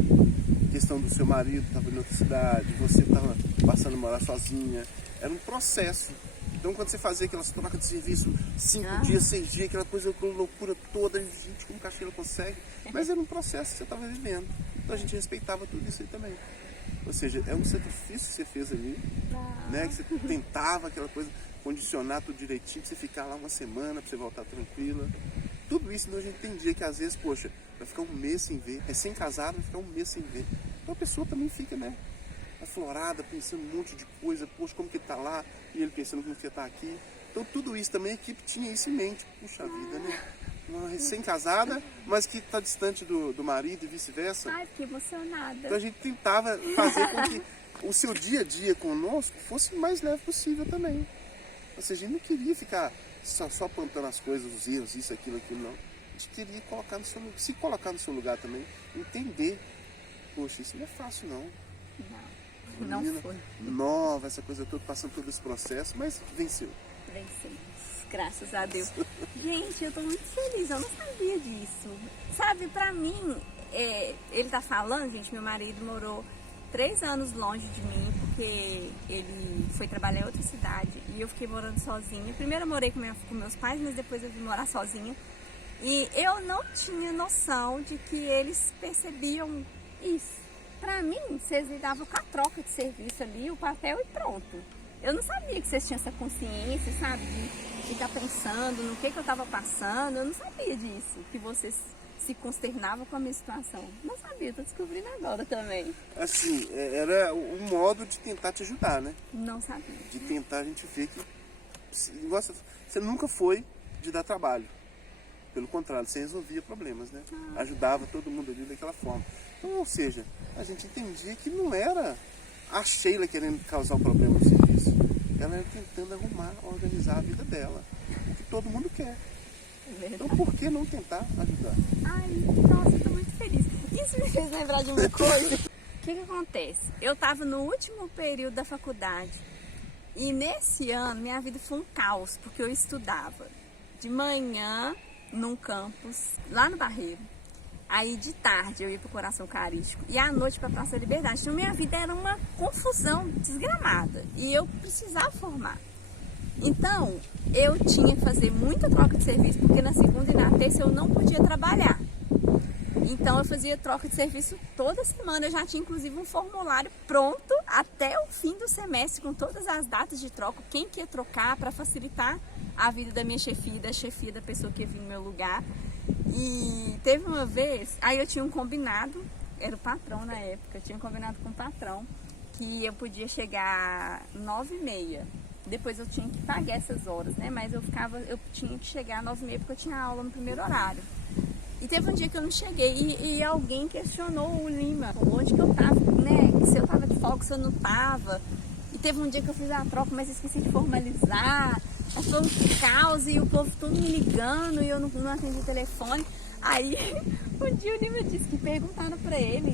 A questão do seu marido estava em outra cidade, você estava passando a morar sozinha. Era um processo. Então quando você fazia aquelas trocas de serviço 5 dias, 6 dias, aquela coisa com loucura toda, gente, como que a Sheila consegue? Mas era um processo que você estava vivendo. Então a gente respeitava tudo isso aí também. Ou seja, é um sacrifício que você fez ali, né? Que você tentava aquela coisa, condicionar tudo direitinho, pra você ficar lá uma semana, pra você voltar tranquila. Tudo isso então a gente entendia que às vezes, poxa, vai ficar um mês sem ver, recém-casado vai ficar um mês sem ver. Então a pessoa também fica, né? Aflorada, pensando um monte de coisa, poxa, como que ele tá lá, e ele pensando como que ele tá aqui. Então tudo isso também a equipe tinha isso em mente. Puxa vida, né? Uma recém-casada, mas que tá distante do marido e vice-versa. Ai, fiquei emocionada. Então a gente tentava fazer com que o seu dia a dia conosco fosse o mais leve possível também. Ou seja, a gente não queria ficar só apontando as coisas, os erros, isso, aquilo, não. A gente queria colocar no seu lugar, se colocar no seu lugar também, entender. Poxa, isso não é fácil não. Não Menina foi. nova, essa coisa toda, passando todo esse processo, mas venceu. vencemos. Graças a Deus. Gente, eu tô muito feliz, eu não sabia disso. Sabe, pra mim, ele tá falando, gente, meu marido morou 3 anos longe de mim, porque ele foi trabalhar em outra cidade e eu fiquei morando sozinha. Primeiro eu morei com meus pais, mas depois eu vim morar sozinha. E eu não tinha noção de que eles percebiam isso. Pra mim, vocês lidavam com a troca de serviço ali, o papel e pronto. Eu não sabia que vocês tinham essa consciência, sabe, de ficar pensando no que eu tava passando. Eu não sabia disso, que vocês se consternavam com a minha situação. Não sabia, tô descobrindo agora também. Assim, era um modo de tentar te ajudar, né? Não sabia. De tentar a gente ver que você nunca foi de dar trabalho. Pelo contrário, você resolvia problemas, né? Ajudava todo mundo ali daquela forma. Então, ou seja, a gente entendia que não era a Sheila querendo causar um problema no serviço. Ela era tentando arrumar, organizar a vida dela. O que todo mundo quer. Então por que não tentar ajudar? Ai, nossa, eu tô muito feliz. Isso me fez lembrar de uma coisa. O que acontece? Eu tava no último período da faculdade. E nesse ano, minha vida foi um caos, porque eu estudava de manhã num campus, lá no Barreiro. Aí de tarde eu ia pro Coração Eucarístico e à noite pra Praça da Liberdade. Então minha vida era uma confusão desgramada e eu precisava formar. Então eu tinha que fazer muita troca de serviço, porque na segunda e na terça eu não podia trabalhar. Então eu fazia troca de serviço toda semana. Eu já tinha inclusive um formulário pronto até o fim do semestre com todas as datas de troca, quem que ia trocar, para facilitar a vida da minha chefia, da chefia da pessoa que ia vir no meu lugar. E teve uma vez, aí eu tinha um combinado, era o patrão na época, eu tinha um combinado com o patrão que eu podia chegar 9h30. Depois eu tinha que pagar essas horas, né? Mas eu tinha que chegar 9h30 porque eu tinha aula no primeiro horário. E teve um dia que eu não cheguei e alguém questionou o Lima, onde que eu tava, né? Se eu tava de folga, se eu não tava. E teve um dia que eu fiz a troca, mas esqueci de formalizar. Aí foi um caos e o povo todo me ligando e eu não atendi o telefone. Aí um dia o Lima disse que perguntaram pra ele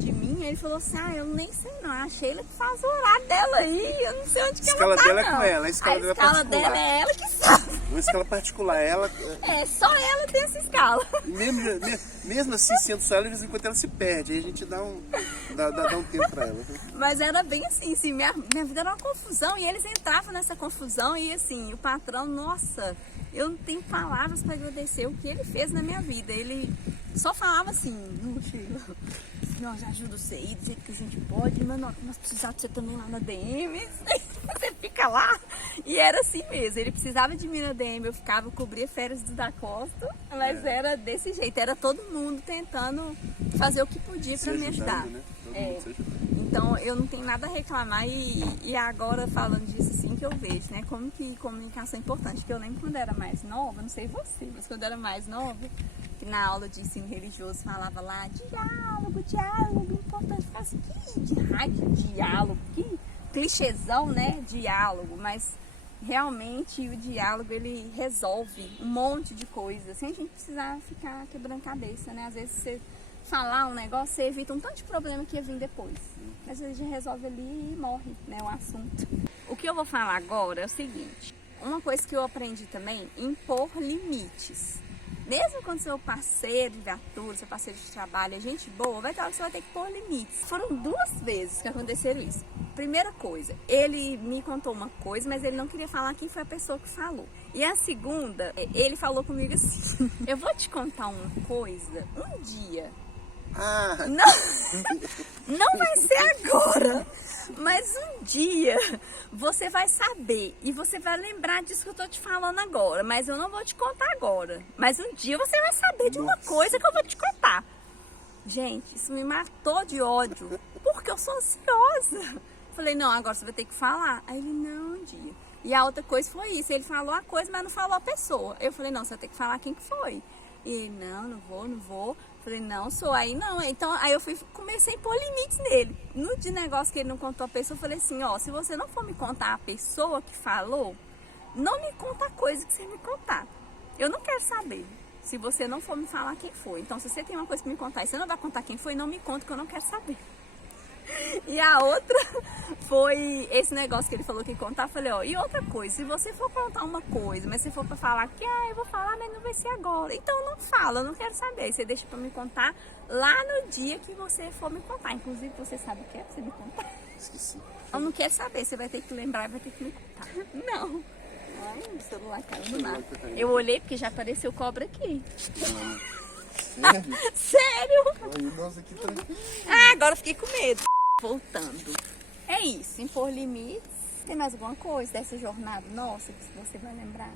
de mim, ele falou assim, eu nem sei não, a Sheila que faz o horário dela aí, eu não sei onde que ela tá, dela não. É com ela, a escala dela é particular. Dela é ela que sabe. Uma escala particular, ela... Só ela tem essa escala. Mesmo assim, sendo só ela, de vez em quando ela se perde, aí a gente dá um tempo pra ela. Mas era bem assim, minha vida era uma confusão e eles entravam nessa confusão e assim, o patrão, nossa, eu não tenho palavras para agradecer o que ele fez na minha vida. Ele só falava assim, não, Sheila, nós ajuda você aí do jeito que a gente pode, mas nós precisamos de você também lá na DM, você fica lá. E era assim mesmo, ele precisava de mim na DM, eu cobria férias do Da Costa, mas era desse jeito, era todo mundo tentando fazer o que podia para me ajudar. Né? Todo mundo se ajudando. Então eu não tenho nada a reclamar e agora falando disso assim que eu vejo, né? Como que comunicação é importante. Que eu lembro quando eu era mais nova, não sei você, mas quando eu era mais nova, que na aula de ensino religioso falava lá, diálogo, importante. Eu ficava assim, que raio de diálogo, que clichêzão, né? Diálogo, mas realmente o diálogo ele resolve um monte de coisas, sem a gente precisar ficar quebrando cabeça, né? Às vezes você falar um negócio, você evita um tanto de problema que ia vir depois. Às vezes a gente resolve ali e morre, né, o assunto. O que eu vou falar agora é o seguinte, uma coisa que eu aprendi também, impor limites. Mesmo quando seu parceiro de viatura, seu parceiro de trabalho é gente boa, vai ter hora que você vai ter que pôr limites. Foram 2 vezes que aconteceram isso. Primeira coisa, ele me contou uma coisa, mas ele não queria falar quem foi a pessoa que falou. E a segunda, ele falou comigo assim, eu vou te contar uma coisa, um dia... Não vai ser agora, mas um dia você vai saber e você vai lembrar disso que eu tô te falando agora, mas eu não vou te contar agora. Mas um dia você vai saber de uma coisa que eu vou te contar. Gente, isso me matou de ódio, porque eu sou ansiosa. Falei, não, agora você vai ter que falar. Aí ele, não, um dia. E a outra coisa foi isso, ele falou a coisa, mas não falou a pessoa. Eu falei, não, você vai ter que falar quem que foi. E ele, não vou. Falei, não, sou aí não. Então, aí eu comecei a pôr limites nele. No de negócio que ele não contou a pessoa, eu falei assim, se você não for me contar a pessoa que falou, não me conta a coisa que você me contar. Eu não quero saber, se você não for me falar quem foi. Então, se você tem uma coisa pra me contar e você não vai contar quem foi, não me conta, que eu não quero saber. E a outra foi esse negócio que ele falou que ia contar. Eu falei, ó, e outra coisa, se você for contar uma coisa, mas se for pra falar que, eu vou falar, mas não vai ser agora. Então não fala, eu não quero saber. Aí você deixa pra me contar lá no dia que você for me contar. Inclusive, você sabe o que é pra você me contar? Esqueci. Eu não quero saber, você vai ter que lembrar e vai ter que me contar. Não. Ai, o celular caiu do nada. Eu olhei porque já apareceu cobra aqui. Sério? Sério? Ai, nossa, que tranquilo. Ah, agora eu fiquei com medo. Voltando. É isso, impor limites. Tem mais alguma coisa dessa jornada nossa que você vai lembrar?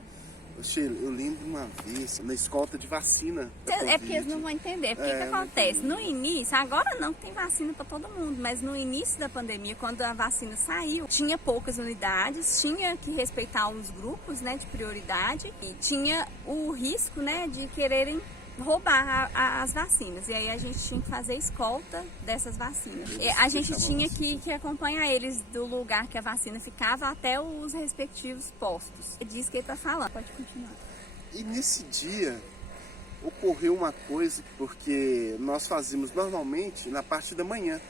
Sheila, eu lembro uma vez na escolta de vacina. É porque eles não vão entender. Porque que acontece? No início, agora não tem vacina para todo mundo, mas no início da pandemia, quando a vacina saiu, tinha poucas unidades, tinha que respeitar uns grupos, né, de prioridade e tinha o risco, né, de quererem roubar as vacinas. E aí a gente tinha que fazer escolta dessas vacinas. A gente tinha que acompanhar eles do lugar que a vacina ficava até os respectivos postos. É disso que ele está falando. Pode continuar. E nesse dia ocorreu uma coisa, porque nós fazíamos normalmente na parte da manhã.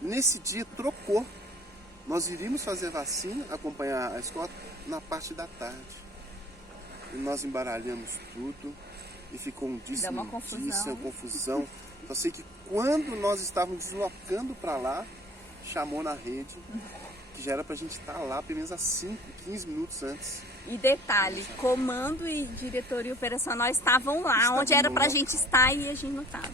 Nesse dia trocou. Nós iríamos fazer a vacina, acompanhar a escolta, na parte da tarde. E nós embaralhamos tudo. E ficou uma confusão. Só sei que quando nós estávamos deslocando para lá, chamou na rede, que já era pra gente estar lá pelo menos há 5, 15 minutos antes. E detalhe, comando e diretoria operacional estavam lá, onde era pra gente estar e a gente não estava.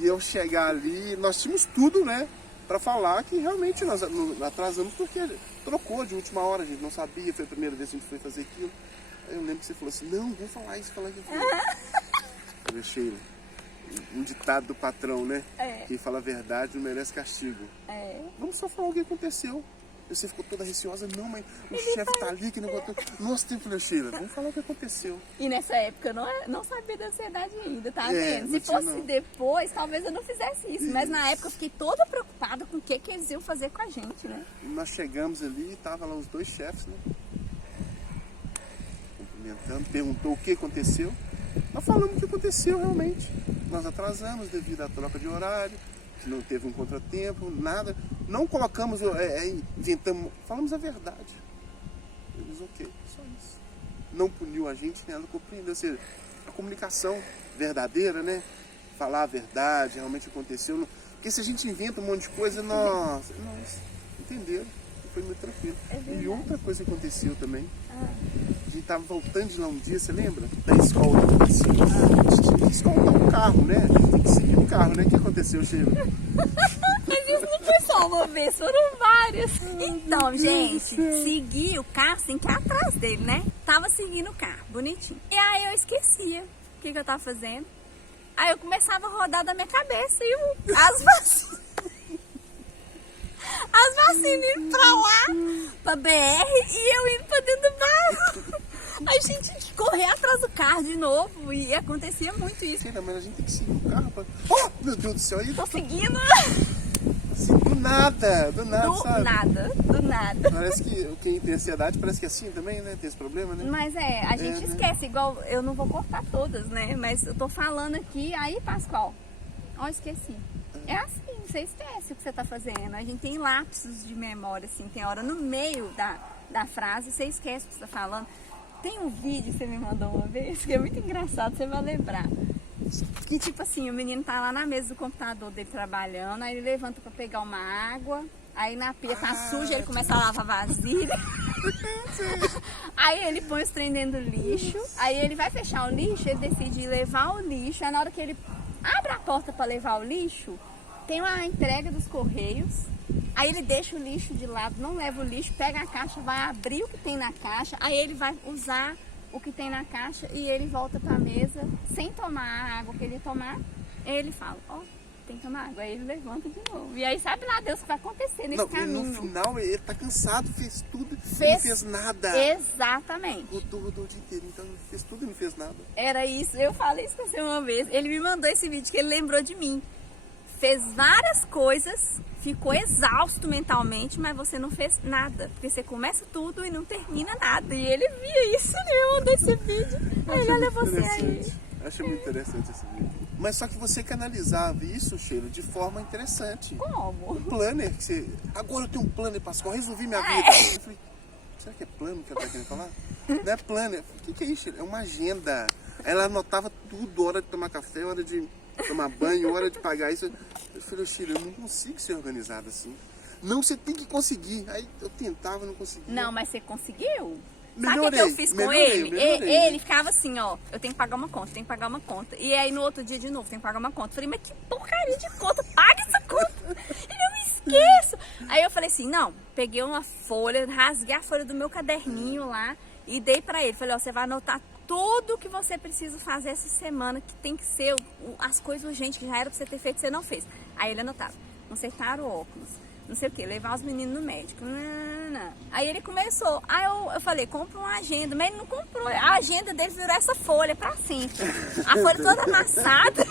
E eu chegar ali, nós tínhamos tudo, né, pra falar que realmente nós atrasamos porque trocou de última hora, a gente não sabia, foi a primeira vez que a gente foi fazer aquilo. Aí eu lembro que você falou assim, não, vamos falar isso, falar aquilo. Eu Sheila, um ditado do patrão, né? Quem fala a verdade não merece castigo. Vamos só falar o que aconteceu. E você ficou toda receosa, não, mas o chefe tá ali, que não botou. Nossa, tempo, falei, Sheila, vamos falar o que aconteceu. E nessa época eu não sabia da ansiedade ainda, tá vendo? Se fosse depois, talvez eu não fizesse isso. Mas na época eu fiquei toda preocupada com o que eles iam fazer com a gente, né? E nós chegamos ali e tava lá os dois chefes, né? Perguntou o que aconteceu. Nós falamos o que aconteceu realmente. Nós atrasamos devido à troca de horário, que não teve um contratempo, nada. Não colocamos, inventamos, falamos a verdade. Eles, ok, só isso. Não puniu a gente, nem ela compreendeu. Ou seja, a comunicação verdadeira, né? Falar a verdade, realmente aconteceu. Porque se a gente inventa um monte de coisa, nossa, entenderam. Foi muito tranquilo. E outra coisa que aconteceu também. A gente tava voltando de lá um dia, você lembra? Da escola. Assim, a gente tinha que escoltar o carro, né? A gente tem que seguir o carro, né? O que aconteceu, Sheila? Mas isso não foi só uma vez, foram várias. Então, gente, segui o carro assim, que é atrás dele, né? Tava seguindo o carro, bonitinho. E aí eu esquecia o que eu tava fazendo. Aí eu começava a rodar da minha cabeça e as vacinas. As vacinas indo pra lá, pra BR, e eu indo pra dentro do barro. A gente tinha que correr atrás do carro de novo, e acontecia muito isso. Sim, mas a gente tem que seguir o carro pra... Oh, meu Deus do céu, aí tô seguindo. Assim, do nada, sabe? Do nada. Parece que quem tem ansiedade parece que é assim também, né? Tem esse problema, né? Mas a gente esquece, igual, eu não vou cortar todas, né? Mas eu tô falando aqui, aí Pascoal, ó, esqueci. É assim, você esquece o que você tá fazendo. A gente tem lapsos de memória, assim, tem hora no meio da frase, você esquece o que você tá falando. Tem um vídeo que você me mandou uma vez, que é muito engraçado, você vai lembrar. Que tipo assim, o menino tá lá na mesa do computador dele trabalhando, aí ele levanta pra pegar uma água, aí na pia tá suja, ele começa a lavar vasilha. Aí ele põe os trem dentro do lixo, aí ele vai fechar o lixo, ele decide levar o lixo, aí na hora que ele abre a porta para levar o lixo, tem uma entrega dos correios, aí ele deixa o lixo de lado, não leva o lixo, pega a caixa, vai abrir o que tem na caixa, aí ele vai usar o que tem na caixa e ele volta para a mesa sem tomar a água que ele ia tomar, aí ele fala, tem que tomar água, aí ele levanta de novo. E aí sabe lá Deus o que vai acontecer nesse caminho. E no final ele tá cansado, fez tudo, não fez nada. Exatamente. Rodou o dia inteiro, então ele fez tudo e não fez nada. Era isso, eu falei isso com você uma vez. Ele me mandou esse vídeo que ele lembrou de mim. Fez várias coisas, ficou exausto mentalmente, mas você não fez nada. Porque você começa tudo e não termina nada. E ele via isso, ele me mandou esse vídeo. Aí ele olha você aí. Achei muito interessante esse vídeo. Mas só que você canalizava isso, Sheila, de forma interessante. Como? Um planner, que você... Agora eu tenho um planner, Pascoal, resolvi minha vida. Eu falei, será que é plano que ela tá querendo falar? Não é planner. O que é isso, Sheila? É uma agenda. Aí ela anotava tudo, hora de tomar café, hora de tomar banho, hora de pagar isso. Eu falei, Sheila, eu não consigo ser organizada assim. Não, você tem que conseguir. Aí eu tentava, não conseguia. Não, mas você conseguiu? Melhorei, Sabe o que eu fiz com melhorei, ele? melhorei. Ele ficava assim, ó, eu tenho que pagar uma conta, tenho que pagar uma conta. E aí no outro dia de novo, tenho que pagar uma conta. Eu falei, mas que porcaria de conta, paga essa conta. E eu me esqueço. Aí eu falei assim, não, peguei uma folha, rasguei a folha do meu caderninho lá e dei pra ele. Falei, ó, você vai anotar tudo que você precisa fazer essa semana, que tem que ser as coisas urgentes que já era pra você ter feito, você não fez. Aí ele anotava, consertar o óculos, não sei o que, levar os meninos no médico. Não. Aí ele começou. Aí eu falei, compra uma agenda. Mas ele não comprou. A agenda dele virou essa folha pra sempre. A folha toda amassada.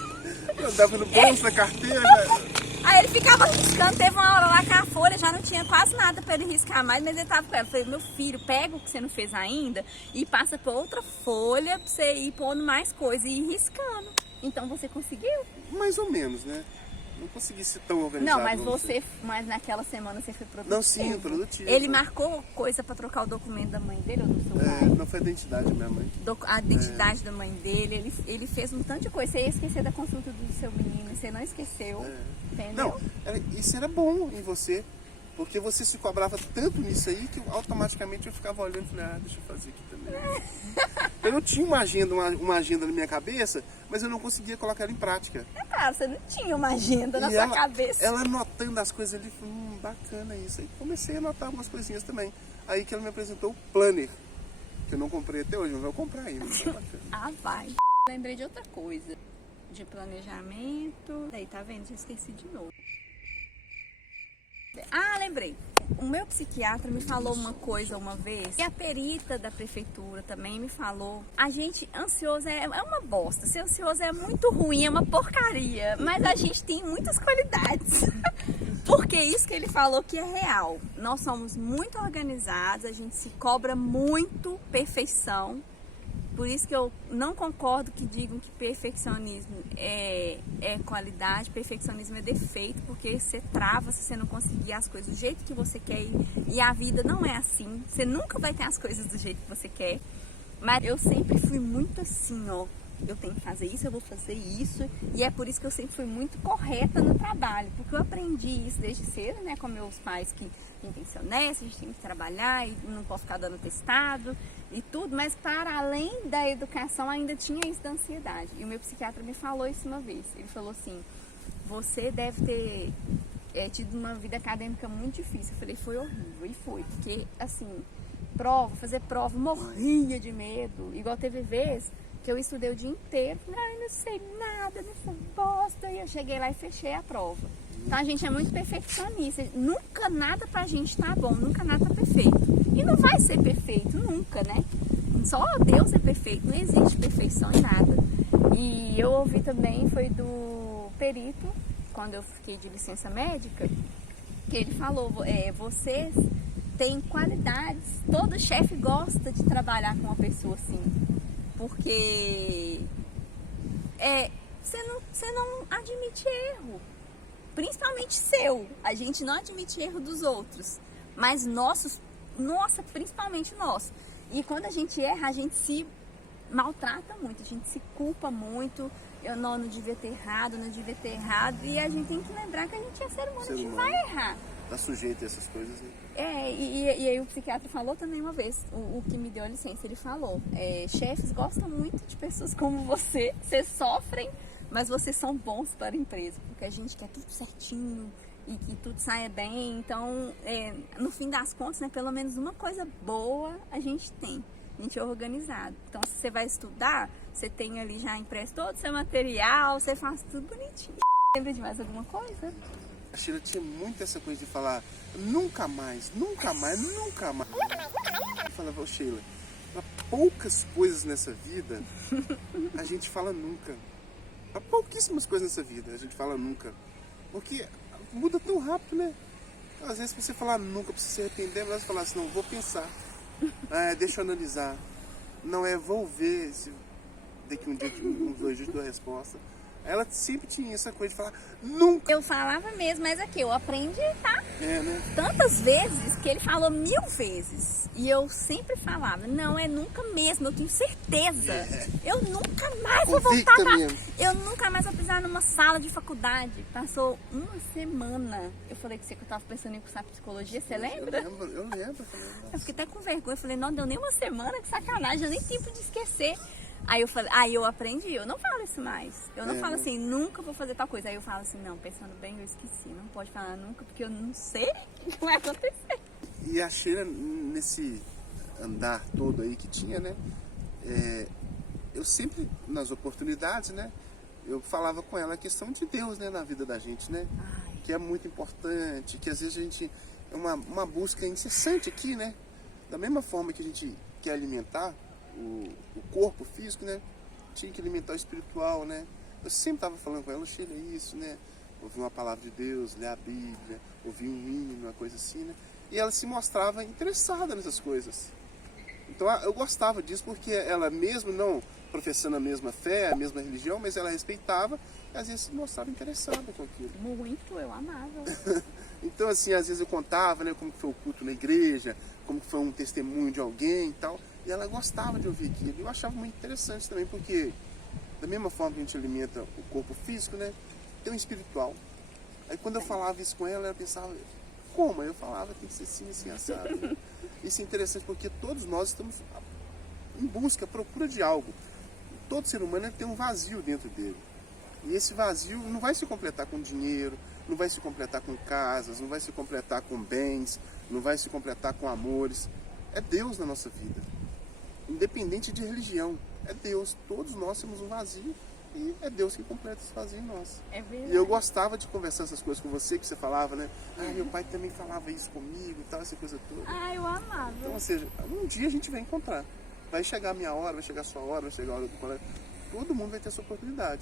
Eu dava no bolso, na carteira. Aí ele ficava riscando. Teve uma hora lá que a folha já não tinha quase nada pra ele riscar mais, mas ele tava com ela. Eu falei, meu filho, pega o que você não fez ainda e passa pra outra folha pra você ir pondo mais coisa e ir riscando. Então você conseguiu? Mais ou menos, né? Não consegui ser tão organizado. Não, mas naquela semana você foi produtivo. Não, sim, produtivo. Ele marcou coisa pra trocar o documento da mãe dele ou do seu pai? Não foi a identidade da minha mãe. A identidade da mãe dele, ele fez um tanto de coisa. Você ia esquecer da consulta do seu menino, você não esqueceu. Entendeu? Não, isso era bom em você, porque você se cobrava tanto nisso aí que automaticamente eu ficava olhando e falei, deixa eu fazer aqui também. Eu tinha uma agenda na minha cabeça, mas eu não conseguia colocar ela em prática. É claro, você não tinha uma agenda na E sua cabeça. Ela anotando as coisas ali, falei, bacana isso. Aí comecei a anotar algumas coisinhas também. Aí que ela me apresentou o planner, que eu não comprei até hoje, mas vou comprar ainda. Vai. Lembrei de outra coisa, de planejamento. Daí, tá vendo? Já esqueci de novo. Lembrei. O meu psiquiatra me falou uma coisa uma vez, e a perita da prefeitura também me falou. A gente ansioso é uma bosta. Ser ansioso é muito ruim, é uma porcaria. Mas a gente tem muitas qualidades. Porque isso que ele falou que é real. Nós somos muito organizados, a gente se cobra muito perfeição. Por isso que eu não concordo que digam que perfeccionismo é qualidade, perfeccionismo é defeito, porque você trava se você não conseguir as coisas do jeito que você quer e a vida não é assim. Você nunca vai ter as coisas do jeito que você quer. Mas eu sempre fui muito assim, ó. Eu tenho que fazer isso, eu vou fazer isso. E é por isso que eu sempre fui muito correta no trabalho. Porque eu aprendi isso desde cedo, né? Com meus pais que a gente tem que ser honesto, a gente tem que trabalhar e não pode ficar dando testado e tudo. Mas para além da educação ainda tinha isso da ansiedade. E o meu psiquiatra me falou isso uma vez. Ele falou assim, você deve ter tido uma vida acadêmica muito difícil. Eu falei, foi horrível. E foi. Porque assim, fazer prova, morria de medo. Igual teve vez que eu estudei o dia inteiro, falei, não sei nada nessa bosta, e eu cheguei lá e fechei a prova. Então a gente é muito perfeccionista, nunca nada pra gente tá bom, nunca nada tá perfeito. E não vai ser perfeito, nunca, né? Só Deus é perfeito, não existe perfeição em nada. E eu ouvi também, foi do perito, quando eu fiquei de licença médica, que ele falou, vocês têm qualidades, todo chefe gosta de trabalhar com uma pessoa assim. Porque você não admite erro, principalmente seu. A gente não admite erro dos outros, mas principalmente nosso. E quando a gente erra, a gente se maltrata muito, a gente se culpa muito. Eu não devia ter errado, e a gente tem que lembrar que a gente é ser humano, a gente vai errar. Tá sujeito a essas coisas, né? E aí o psiquiatra falou também uma vez, o que me deu a licença, ele falou, chefes gostam muito de pessoas como vocês sofrem, mas vocês são bons para a empresa, porque a gente quer tudo certinho e que tudo saia bem, então no fim das contas, né, pelo menos uma coisa boa a gente tem, a gente é organizado. Então se você vai estudar, você tem ali já impresso todo o seu material, você faz tudo bonitinho. Lembra de mais alguma coisa? A Sheila tinha muito essa coisa de falar nunca mais. Eu falava, Sheila, para poucas coisas nessa vida, a gente fala nunca. Para pouquíssimas coisas nessa vida, a gente fala nunca. Porque muda tão rápido, né? Às vezes, pra você falar nunca, pra você se arrepender, mas você falar assim, não, vou pensar. Deixa eu analisar. Não vou ver se daqui uns 2 dias dou a resposta. Ela sempre tinha essa coisa de falar, nunca. Eu falava mesmo, mas aqui eu aprendi, tá? Né? Tantas vezes que ele falou 1000 vezes. E eu sempre falava, não, é nunca mesmo, eu tenho certeza. Eu nunca mais vou voltar Convicta lá. mesmo. Eu nunca mais vou pisar numa sala de faculdade. Passou uma semana. Eu falei que eu tava pensando em cursar psicologia, você lembra? Eu lembro. Eu fiquei até com vergonha. Eu falei, não, deu nem uma semana, que sacanagem, eu nem tempo de esquecer. Aí eu falei, aí eu aprendi, eu não falo isso mais. Eu não falo assim, nunca vou fazer tal coisa. Aí eu falo assim, não, pensando bem, eu esqueci. Não pode falar nunca, porque eu não sei o que vai acontecer. E a Sheila, nesse andar todo aí que tinha, né? Eu sempre, nas oportunidades, né? Eu falava com ela a questão de Deus, né? Na vida da gente, né? Ai. Que é muito importante, que às vezes a gente... É uma busca incessante aqui, né? Da mesma forma que a gente quer alimentar o corpo físico, né? Tinha que alimentar o espiritual, né? Eu sempre estava falando com ela, Sheila, isso, né? Ouvir uma palavra de Deus, ler a Bíblia, ouvir um hino, uma coisa assim, né? E ela se mostrava interessada nessas coisas. Então eu gostava disso porque ela mesmo não professando a mesma fé, a mesma religião, mas ela respeitava e às vezes se mostrava interessada com aquilo. Muito, eu amava. Então assim, às vezes eu contava, né, como foi o culto na igreja, como foi um testemunho de alguém e tal. E ela gostava de ouvir aquilo. E eu achava muito interessante também, porque da mesma forma que a gente alimenta o corpo físico, né, tem um espiritual. Aí quando eu falava isso com ela, ela pensava, como? Aí eu falava, tem que ser assim, assim, assado. Né? Isso é interessante porque todos nós estamos em busca, procura de algo. Todo ser humano tem um vazio dentro dele. E esse vazio não vai se completar com dinheiro, não vai se completar com casas, não vai se completar com bens, não vai se completar com amores. É Deus na nossa vida. Independente de religião, é Deus. Todos nós temos um vazio e é Deus que completa esse vazio em nós. É verdade. E eu gostava de conversar essas coisas com você, que você falava, né? Ah, meu pai também falava isso comigo e tal, essa coisa toda. Ah, eu amava. Então, ou seja, um dia a gente vai encontrar. Vai chegar a minha hora, vai chegar a sua hora, vai chegar a hora do colega. Todo mundo vai ter a sua oportunidade.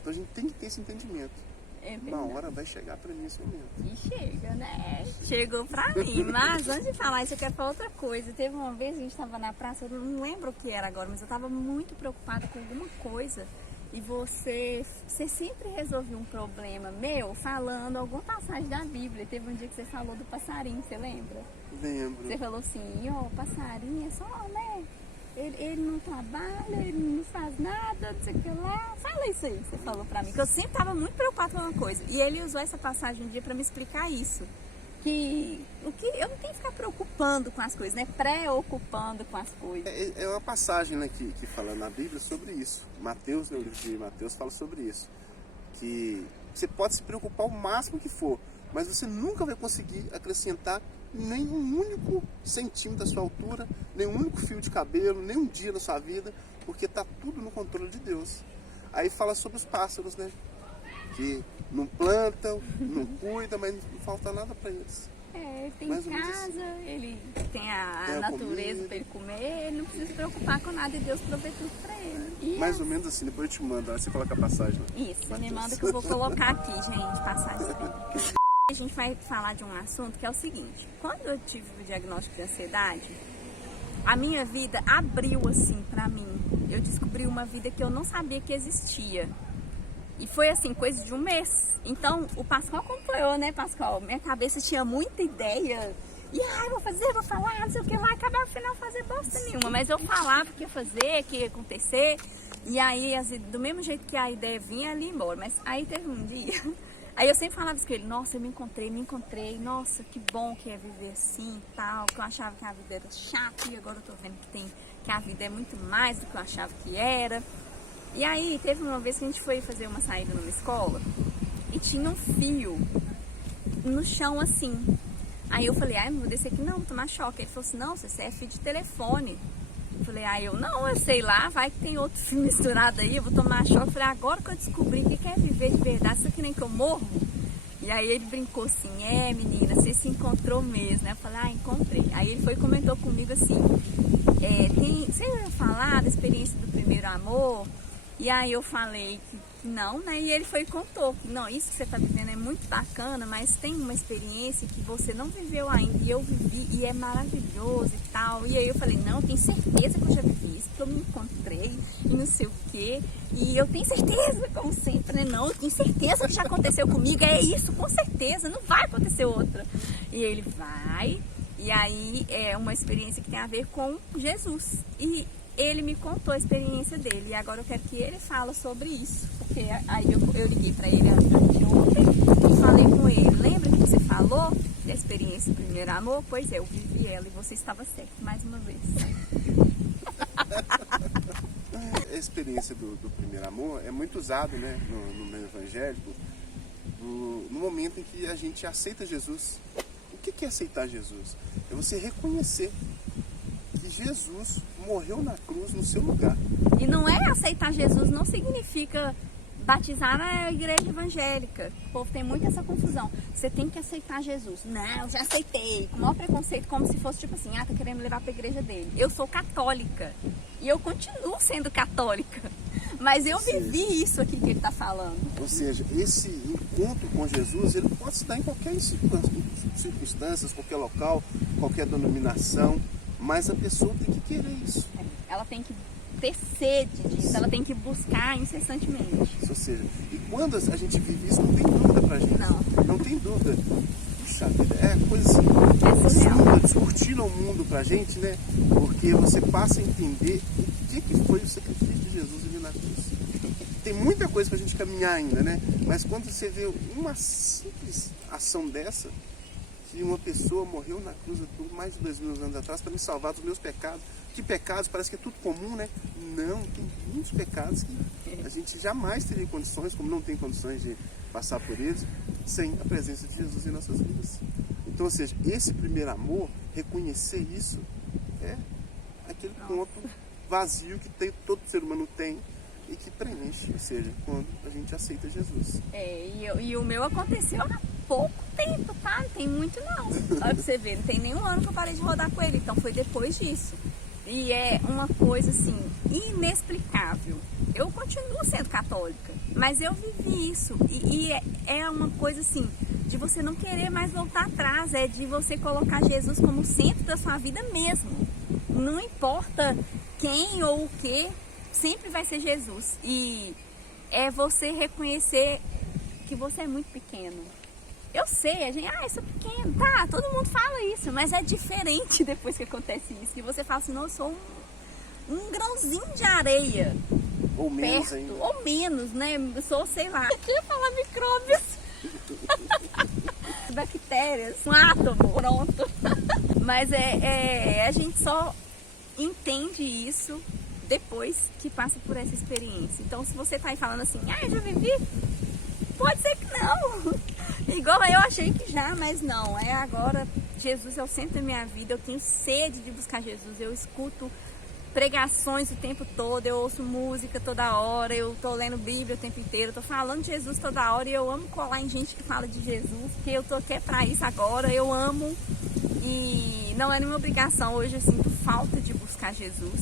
Então a gente tem que ter esse entendimento. É Uma hora vai chegar para mim esse momento. E chega, né? Chegou pra mim. Mas antes de falar isso, eu quero falar outra coisa. Teve uma vez, a gente estava na praça, eu não lembro o que era agora, mas eu estava muito preocupada com alguma coisa. E você sempre resolvia um problema meu falando alguma passagem da Bíblia. Teve um dia que você falou do passarinho, você lembra? Lembro. Você falou assim, ó, passarinho é só, né? Ele não trabalha, ele não faz nada, não sei o que lá. Fala isso aí, você falou pra mim. Que eu sempre estava muito preocupada com uma coisa. E ele usou essa passagem um dia pra me explicar isso. Que eu não tenho que ficar preocupando com as coisas, né? Preocupando com as coisas. É uma passagem, né, que fala na Bíblia sobre isso. Mateus, no livro de Mateus, fala sobre isso. Que você pode se preocupar o máximo que for, mas você nunca vai conseguir acrescentar nem um único centímetro da sua altura, nem um único fio de cabelo, nem um dia da sua vida, porque está tudo no controle de Deus. Aí fala sobre os pássaros, né? Que não plantam, não cuidam, mas não falta nada para eles. Ele tem Mais ou menos casa, assim. ele tem a Tem a natureza comida. para ele comer, ele não precisa se preocupar com nada e Deus provê tudo para ele. E Mais ou menos assim, depois eu te mando, aí você coloca a passagem lá. isso, você me manda que eu vou colocar aqui, gente, passagem. A gente vai falar de um assunto que é o seguinte: quando eu tive o diagnóstico de ansiedade, a minha vida abriu assim pra mim. Eu descobri uma vida que eu não sabia que existia. E foi assim, coisa de um mês. Então, o Pascoal acompanhou, né, Pascoal? Minha cabeça tinha muita ideia. E vou fazer, vou falar, não sei o que, vai acabar no final fazer bosta nenhuma. Mas eu falava que ia fazer, que ia acontecer. E aí, do mesmo jeito que a ideia vinha, ali embora. Mas aí teve um dia... Aí eu sempre falava isso com ele, nossa, eu me encontrei, nossa, que bom que é viver assim e tal, que eu achava que a vida era chata e agora eu tô vendo que a vida é muito mais do que eu achava que era. E aí teve uma vez que a gente foi fazer uma saída numa escola e tinha um fio no chão assim. Aí eu falei, não vou descer aqui não, vou tomar choque. Ele falou assim, não, você é fio de telefone. Eu falei, eu sei lá, vai que tem outro fio misturado aí, eu vou tomar choque. Eu falei, agora que eu descobri o que é viver de verdade, isso aqui nem que eu morro. E aí ele brincou assim, menina, você se encontrou mesmo, né? Eu falei, encontrei. Aí ele foi e comentou comigo assim, você ia falar da experiência do primeiro amor? E aí eu falei que não, né? E ele foi e contou que, não, isso que você tá vivendo é muito bacana, mas tem uma experiência que você não viveu ainda, e eu vivi, e é maravilhoso e tal. E aí eu falei, não, eu tenho certeza que eu já vivi isso, porque eu me encontrei, e não sei o quê, e eu tenho certeza, como sempre, né? Não, eu tenho certeza que já aconteceu comigo, é isso, com certeza, não vai acontecer outra. E ele vai, e aí é uma experiência que tem a ver com Jesus. E ele me contou a experiência dele, e agora eu quero que ele fale sobre isso, porque aí eu liguei para ele ontem e falei com ele, lembra que você falou da experiência do primeiro amor? Pois é, eu vivi ela e você estava certo, mais uma vez. A experiência do primeiro amor é muito usado, né, no meio evangélico, no momento em que a gente aceita Jesus. O que é aceitar Jesus? É você reconhecer que Jesus morreu na cruz no seu lugar. E não é aceitar Jesus, não significa batizar na igreja evangélica. O povo tem muito essa confusão. Você tem que aceitar Jesus. Não, eu já aceitei. Com o maior preconceito, como se fosse tipo assim, tá querendo me levar para a igreja dele. Eu sou católica. E eu continuo sendo católica. Mas eu vivi isso aqui que ele está falando. Ou seja, esse encontro com Jesus, ele pode se dar em qualquer circunstância, qualquer local, qualquer denominação. Mas a pessoa tem que querer isso. Ela tem que ter sede disso, ela tem que buscar incessantemente. Ou seja, e quando a gente vive isso, não tem dúvida pra gente. Não tem dúvida. Puxa vida, é coisa assim, descortina o mundo pra gente, né? Porque você passa a entender o que foi o sacrifício de Jesus ali na cruz. Tem muita coisa pra gente caminhar ainda, né? Mas quando você vê uma simples ação dessa, que uma pessoa morreu na cruz mais de 2000 anos atrás para me salvar dos meus pecados. Que pecados? Parece que é tudo comum, né? Não, tem muitos pecados que a gente jamais teria condições, como não tem condições de passar por eles, sem a presença de Jesus em nossas vidas. Então, ou seja, esse primeiro amor, reconhecer isso, é aquele ponto vazio que todo ser humano tem e que preenche, ou seja, quando a gente aceita Jesus. E o meu aconteceu há pouco tempo, tá? Não tem muito não. Olha pra você ver, não tem nenhum ano que eu parei de rodar com ele, então foi depois disso. E é uma coisa assim, inexplicável. Eu continuo sendo católica, mas eu vivi isso. E é uma coisa assim, de você não querer mais voltar atrás, é de você colocar Jesus como centro da sua vida mesmo. Não importa quem ou o que, sempre vai ser Jesus. E é você reconhecer que você é muito pequeno. Eu sei, a gente, eu sou pequeno, tá, todo mundo fala isso, mas é diferente depois que acontece isso, que você fala assim, não, eu sou um grãozinho de areia. Ou menos perto, ainda. ou menos, né, eu sou, sei lá, eu ia falar micróbios, bactérias, um átomo, pronto. Mas a gente só entende isso depois que passa por essa experiência. Então, se você tá aí falando assim, eu já vivi, pode ser que não. Igual eu achei que já, mas não. Agora, Jesus é o centro da minha vida. Eu tenho sede de buscar Jesus. Eu escuto pregações o tempo todo. Eu ouço música toda hora. Eu tô lendo Bíblia o tempo inteiro. Eu tô falando de Jesus toda hora. E eu amo colar em gente que fala de Jesus. Porque eu tô aqui pra isso agora. Eu amo. E não é nenhuma obrigação. Hoje eu sinto falta de buscar Jesus.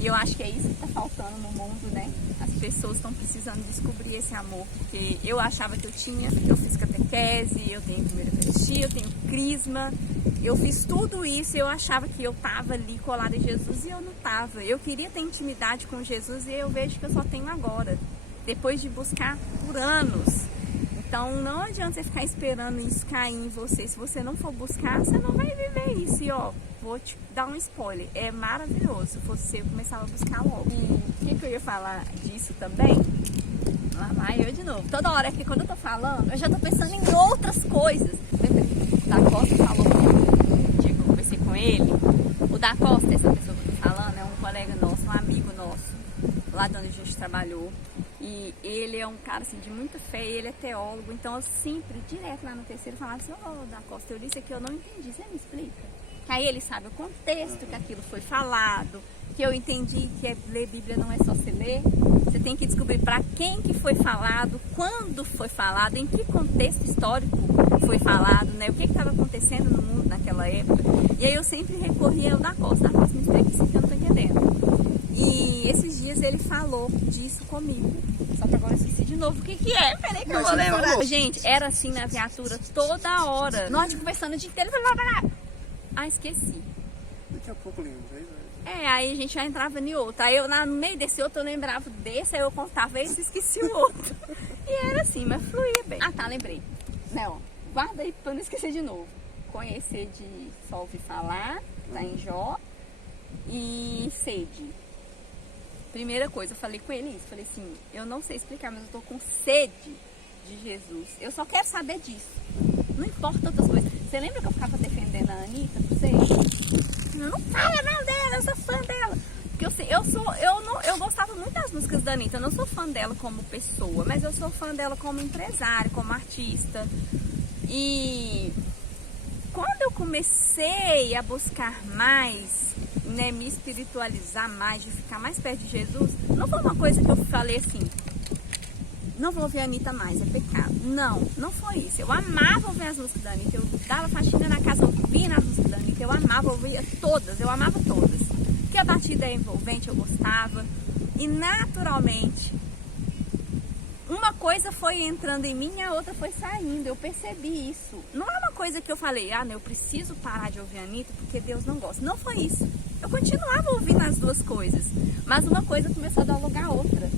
E eu acho que é isso que tá faltando no mundo, né? As pessoas estão precisando descobrir esse amor, porque eu achava que eu tinha, eu fiz catequese, eu tenho primeira eucaristia, eu tenho crisma, eu fiz tudo isso e eu achava que eu tava ali colada em Jesus e eu não tava. Eu queria ter intimidade com Jesus e eu vejo que eu só tenho agora, depois de buscar por anos. Então não adianta você ficar esperando isso cair em você. Se você não for buscar, você não vai viver isso. E vou te dar um spoiler, é maravilhoso. Se fosse você, eu começava a buscar logo. E o que eu ia falar disso também? Lá vai eu de novo. Toda hora que quando eu tô falando, eu já tô pensando em outras coisas. Lembra que o Da Costa falou um dia que eu conversei com ele? O Da Costa, essa pessoa que eu tô falando, é um colega nosso, um amigo nosso, lá de onde a gente trabalhou. E ele é um cara assim, de muita fé, ele é teólogo, então eu sempre, direto lá no terceiro, falava assim, Da Costa, eu li isso aqui, eu não entendi, você me explica? Que aí ele sabe o contexto que aquilo foi falado, que eu entendi que ler Bíblia não é só você ler, você tem que descobrir para quem que foi falado, quando foi falado, em que contexto histórico foi falado, né? O que estava acontecendo no mundo naquela época. E aí eu sempre recorria ao Da Costa, me explica isso que eu não estou entendendo. E esses dias ele falou disso comigo, só que agora eu esqueci de novo o que é. Peraí que eu vou lembrar. Gente, era assim na viatura toda hora. Nós conversando o dia inteiro. Esqueci. Daqui a pouco lembro. Aí a gente já entrava em outro. Aí eu, no meio desse outro, eu lembrava desse, aí eu contava esse e esqueci o outro. E era assim, mas fluía bem. Ah, tá, lembrei. Não, guarda aí pra eu não esquecer de novo. Conhecer de só ouvir falar, tá em Jó. E sede. Primeira coisa, eu falei com ele isso. Falei assim, eu não sei explicar, mas eu tô com sede de Jesus. Eu só quero saber disso. Não importa outras coisas. Você lembra que eu ficava defendendo a Anitta pra vocês? Não fala mal dela, eu sou fã dela. Porque eu gostava muito das músicas da Anitta. Eu não sou fã dela como pessoa, mas eu sou fã dela como empresária, como artista. E quando eu comecei a buscar mais, né, me espiritualizar mais, de ficar mais perto de Jesus, não foi uma coisa que eu falei assim, não vou ouvir a Anitta mais, é pecado. Não foi isso. Eu amava ouvir as músicas da Anitta. Eu dava faxina na casa, ouvia as músicas da Anitta. Eu amava, ouvia todas, eu amava todas. Porque a batida é envolvente, eu gostava. E naturalmente, uma coisa foi entrando em mim e a outra foi saindo. Eu percebi isso. Não é uma coisa que eu falei, não, eu preciso parar de ouvir a Anitta porque Deus não gosta. Não foi isso. Eu continuava ouvindo as duas coisas. Mas uma coisa começou a dar lugar a outra.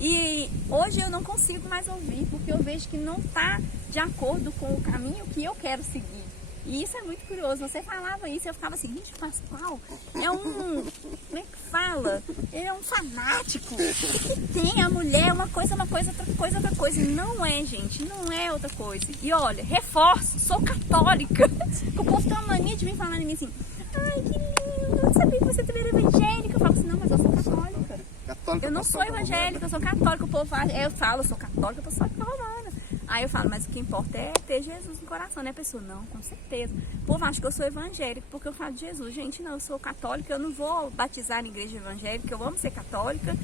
E hoje eu não consigo mais ouvir, porque eu vejo que não está de acordo com o caminho que eu quero seguir. E isso é muito curioso. Você falava isso, eu ficava assim, gente, Pascoal é um... Como é que fala? Ele é um fanático. O que tem? A mulher é uma coisa, outra coisa. Não é, gente, não é outra coisa. E olha, reforço, sou católica. O povo tem uma mania de vir falando em mim assim, ai, que lindo, não sabia que você também era evangélica. Eu falo assim, não, mas eu sou católica. Eu não sou evangélica, eu sou católica. O povo fala, eu falo, eu sou católica, eu sou romana. Aí eu falo, mas o que importa é ter Jesus no coração, né? A pessoa, não, com certeza. O povo acha que eu sou evangélica porque eu falo de Jesus. Gente, não, eu sou católica, eu não vou batizar em igreja evangélica, eu amo ser católica.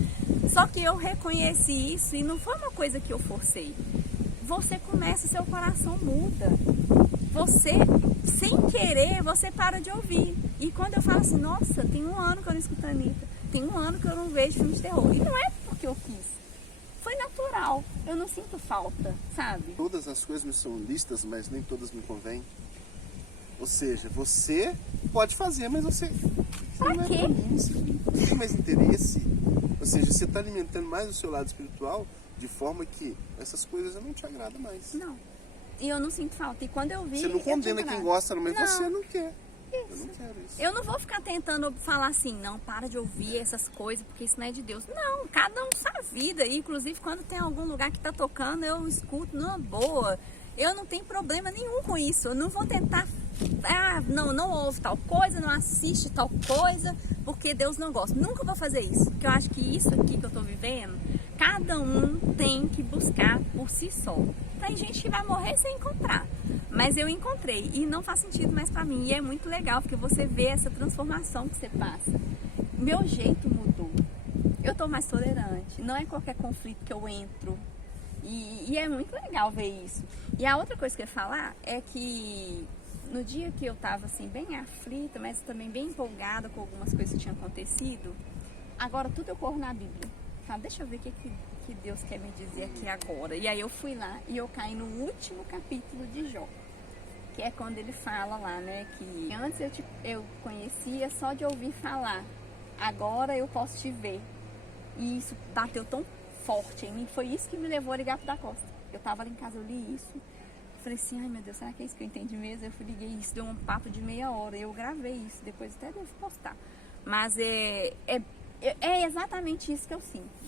Só que eu reconheci isso e não foi uma coisa que eu forcei. Você começa, seu coração muda. Você, sem querer, você para de ouvir. E quando eu falo assim, nossa, tem 1 ano que eu não escuto a Anitta, tem 1 ano que eu não vejo filme de terror. E não é porque eu quis. Foi natural, eu não sinto falta, sabe? Todas as coisas me são listas, mas nem todas me convêm. Ou seja, você pode fazer, mas você... Pra quê? Você não tem mais interesse. Ou seja, você está alimentando mais o seu lado espiritual de forma que essas coisas não te agradam mais. Não. E eu não sinto falta. E quando eu vi... Você não condena quem gosta, mas não. você não quer. Isso. Eu não quero isso. Eu não vou ficar tentando falar assim, não, para de ouvir essas coisas, porque isso não é de Deus. Não, cada um sua vida. E, inclusive, quando tem algum lugar que tá tocando, eu escuto numa boa. Eu não tenho problema nenhum com isso. Eu não vou tentar, não ouve tal coisa, não assiste tal coisa, porque Deus não gosta. Nunca vou fazer isso. Porque eu acho que isso aqui que eu tô vivendo, cada um tem que buscar por si só. Tem gente que vai morrer sem encontrar. Mas eu encontrei e não faz sentido mais pra mim. E é muito legal porque você vê essa transformação que você passa. Meu jeito mudou. Eu tô mais tolerante. Não é qualquer conflito que eu entro. E é muito legal ver isso. E a outra coisa que eu ia falar é que no dia que eu tava assim bem aflita, mas também bem empolgada com algumas coisas que tinham acontecido, agora tudo eu corro na Bíblia. Falo, deixa eu ver o que Deus quer me dizer aqui agora. E aí eu fui lá e eu caí no último capítulo de Jó. Que é quando ele fala lá, né, que antes eu conhecia só de ouvir falar, agora eu posso te ver. E isso bateu tão forte em mim, foi isso que me levou a ligar pro Da Costa. Eu tava lá em casa, eu li isso, falei assim, ai meu Deus, será que é isso que eu entendi mesmo? Eu liguei isso, deu um papo de meia hora, eu gravei isso, depois até devo postar. Mas é exatamente isso que eu sinto.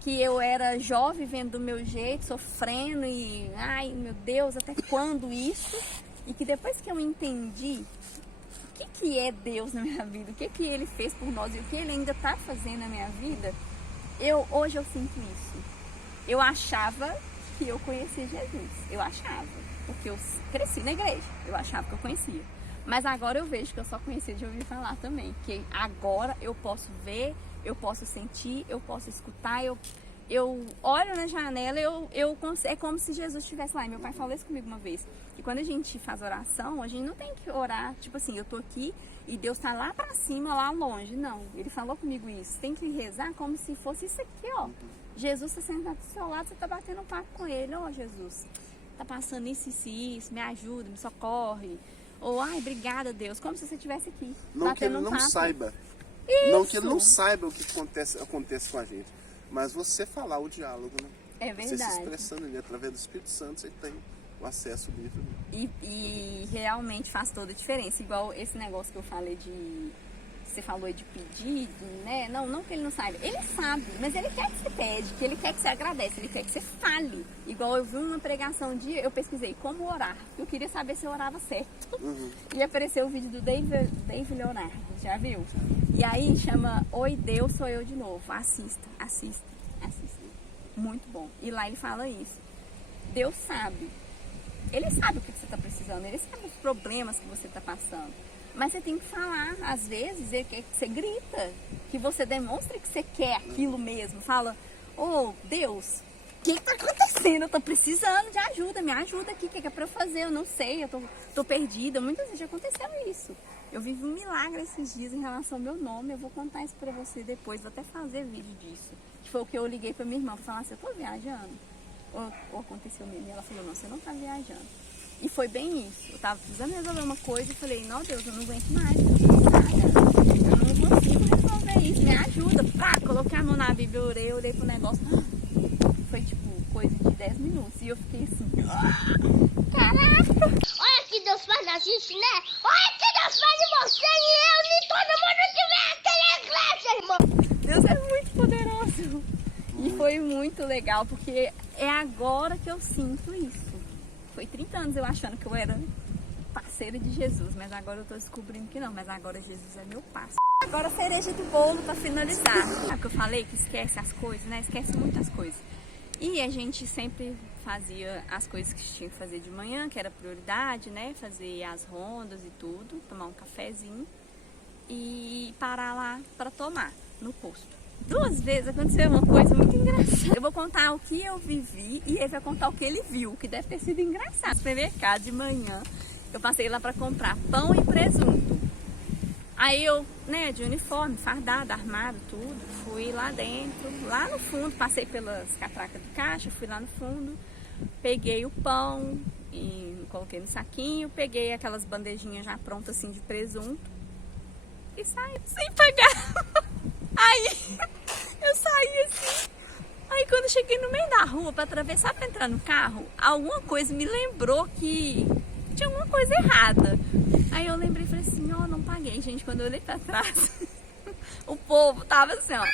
Que eu era jovem, vivendo do meu jeito, sofrendo e, ai meu Deus, até quando isso? E que depois que eu entendi o que é Deus na minha vida, o que Ele fez por nós e o que Ele ainda está fazendo na minha vida, hoje eu sinto isso. Eu achava que eu conhecia Jesus, eu achava, porque eu cresci na igreja, eu achava que eu conhecia. Mas agora eu vejo que eu só conhecia de ouvir falar também, que agora eu posso ver, eu posso sentir, eu posso escutar, eu olho na janela, é como se Jesus estivesse lá. E meu pai falou isso comigo uma vez, que quando a gente faz oração, a gente não tem que orar, tipo assim, eu tô aqui e Deus tá lá pra cima, lá longe. Não, ele falou comigo isso, tem que rezar como se fosse isso aqui, ó, Jesus está sentado do seu lado, você está batendo um papo com ele. Ó, Jesus, tá passando isso, me ajuda, me socorre. Ou, ai, obrigada, Deus, como se você estivesse aqui. Não que ele não saiba. Não que ele não saiba o que acontece com a gente. Mas você falar o diálogo, né? É verdade. Você se expressando ali através do Espírito Santo, você tem o acesso livre. E realmente faz toda a diferença. Igual esse negócio que eu falei de... Você falou de pedir, né? Não que ele não saiba. Ele sabe, mas ele quer que você pede, que ele quer que você agradece, ele quer que você fale. Igual eu vi uma pregação um dia, eu pesquisei como orar. Eu queria saber se eu orava certo. E apareceu o vídeo do Dave Leonardo, já viu? E aí chama Oi Deus, sou eu de novo. Assista. Muito bom. E lá ele fala isso. Deus sabe. Ele sabe o que você está precisando, ele sabe os problemas que você está passando. Mas você tem que falar, às vezes, ele quer que você grita, que você demonstre que você quer aquilo mesmo. Fala, ô Deus, o que está acontecendo? Eu estou precisando de ajuda, me ajuda aqui, o que é para eu fazer? Eu não sei, eu tô perdida. Muitas vezes já aconteceu isso. Eu vivi um milagre esses dias em relação ao meu nome, eu vou contar isso para você depois, vou até fazer vídeo disso. Que foi o que eu liguei para minha irmã, para falar assim, eu tô viajando. Ou aconteceu mesmo, e ela falou, não, você não tá viajando. E foi bem isso. Eu tava precisando resolver uma coisa e falei, não, Deus, eu não aguento mais, eu não consigo resolver isso, me ajuda. Pá, coloquei a mão na Bíblia, olhei pro negócio. Foi tipo coisa de 10 minutos. E eu fiquei assim, caraca! Olha que Deus faz na gente, né? Olha que Deus faz em você e eu, e todo mundo tiver aquela igreja, irmão! Deus é muito poderoso. E foi muito legal, porque é agora que eu sinto isso. Foi 30 anos eu achando que eu era parceira de Jesus, mas agora eu tô descobrindo que não, mas agora Jesus é meu parceiro. Agora a cereja do bolo para finalizar. Sabe o que eu falei? Que esquece as coisas, né? Esquece muitas coisas. E a gente sempre fazia as coisas que tinha que fazer de manhã, que era prioridade, né? Fazer as rondas e tudo, tomar um cafezinho e parar lá para tomar no posto. 2 vezes aconteceu uma coisa muito engraçada. Eu vou contar o que eu vivi e ele vai contar o que ele viu, que deve ter sido engraçado. No supermercado de manhã, eu passei lá para comprar pão e presunto. Aí eu, né, de uniforme, fardada, armado, tudo, fui lá dentro, lá no fundo, passei pelas catracas de caixa, fui lá no fundo, peguei o pão e coloquei no saquinho, peguei aquelas bandejinhas já prontas assim de presunto e saí sem pagar. Aí eu saí assim, aí quando eu cheguei no meio da rua para atravessar para entrar no carro, alguma coisa me lembrou que tinha alguma coisa errada. Aí eu lembrei e falei assim, ó, não paguei, gente. Quando eu olhei para trás, o povo tava assim, ó,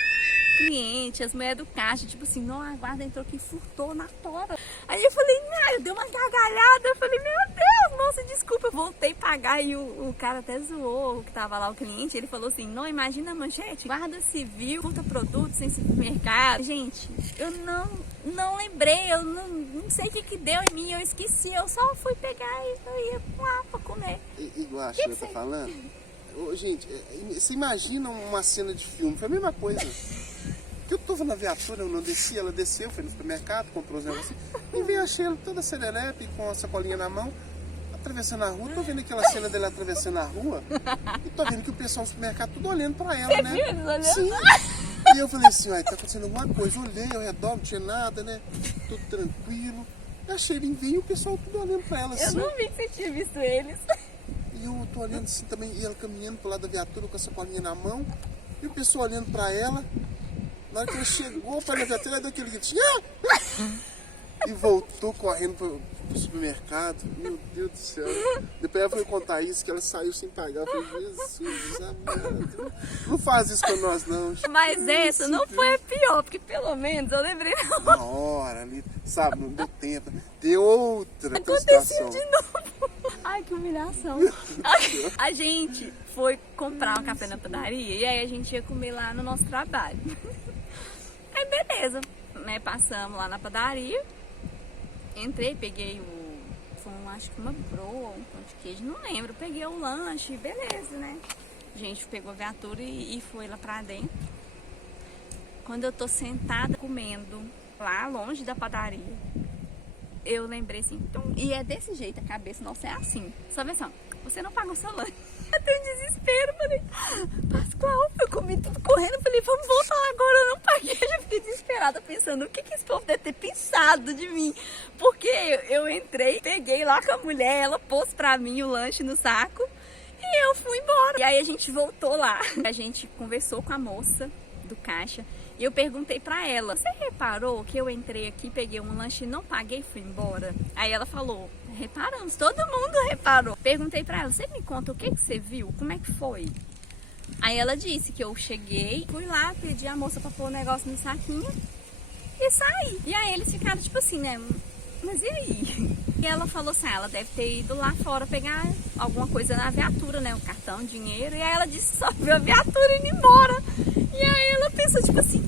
cliente, as mulheres do caixa, tipo assim, não, a guarda entrou aqui e furtou na tora. Aí eu falei, não, eu dei uma gargalhada, eu falei, meu Deus, moça, desculpa. Eu voltei a pagar e o cara até zoou, que tava lá, o cliente, ele falou assim, não, imagina a manchete, guarda civil, furta produtos em supermercado. Gente, eu não lembrei, eu não sei o que deu em mim, eu esqueci, eu só fui pegar e eu ia lá pra comer. Igual a Sheila tá falando, gente, você imagina uma cena de filme, foi a mesma coisa. Que eu tava na viatura, eu não desci, ela desceu, foi no supermercado, comprou os negócios e veio a Sheila toda serelepe com a sacolinha na mão, atravessando a rua. Tô vendo aquela cena dela atravessando a rua e tô vendo que o pessoal do supermercado tudo olhando pra ela, né? Viu eles olhando? Sim. E eu falei assim, tá acontecendo alguma coisa. Olhei ao redor, não tinha nada, né? Tudo tranquilo. E a Sheila veio e o pessoal tudo olhando pra ela assim. Eu não vi que você tinha visto eles. E eu tô olhando assim também, e ela caminhando pro lado da viatura com a sacolinha na mão, e o pessoal olhando pra ela. Na hora que ela chegou para a viatura, ela deu aquele gritinho e voltou correndo pro supermercado. Meu Deus do céu. Depois ela foi contar isso, que ela saiu sem pagar. Eu falei, Jesus amado, não faz isso com nós não. Mas essa não foi a pior, porque pelo menos eu lembrei na hora ali, sabe, não deu tempo. Deu outra aconteceu situação. de novo. Ai, que humilhação. A gente foi comprar um café na padaria e aí a gente ia comer lá no nosso trabalho. Aí beleza, né, passamos lá na padaria, entrei, peguei acho que uma broa, um pão de queijo, não lembro, peguei o lanche, beleza, né? A gente pegou a viatura e foi lá pra dentro. Quando eu tô sentada comendo, lá longe da padaria, eu lembrei assim, e é desse jeito, a cabeça nossa é assim. Só vê assim, você não pagou seu lanche. Eu tenho desespero, falei, Pascoal, eu comi tudo correndo, falei, vamos voltar lá agora, eu não paguei. Eu já fiquei desesperada pensando, o que esse povo deve ter pensado de mim? Porque eu entrei, peguei lá com a mulher, ela pôs pra mim o lanche no saco e eu fui embora. E aí a gente voltou lá, a gente conversou com a moça do caixa e eu perguntei pra ela, você reparou que eu entrei aqui, peguei um lanche e não paguei e fui embora? Aí ela falou, reparamos, todo mundo reparou. Perguntei pra ela, você me conta o que você viu? Como é que foi? Aí ela disse que eu cheguei, fui lá, pedi a moça pra pôr o negócio no saquinho e saí. E aí eles ficaram tipo assim, né? Mas e aí? E ela falou assim, ela deve ter ido lá fora pegar alguma coisa na viatura, né? O cartão, dinheiro. E aí ela disse que só viu a viatura indo embora. E aí ela pensou tipo assim,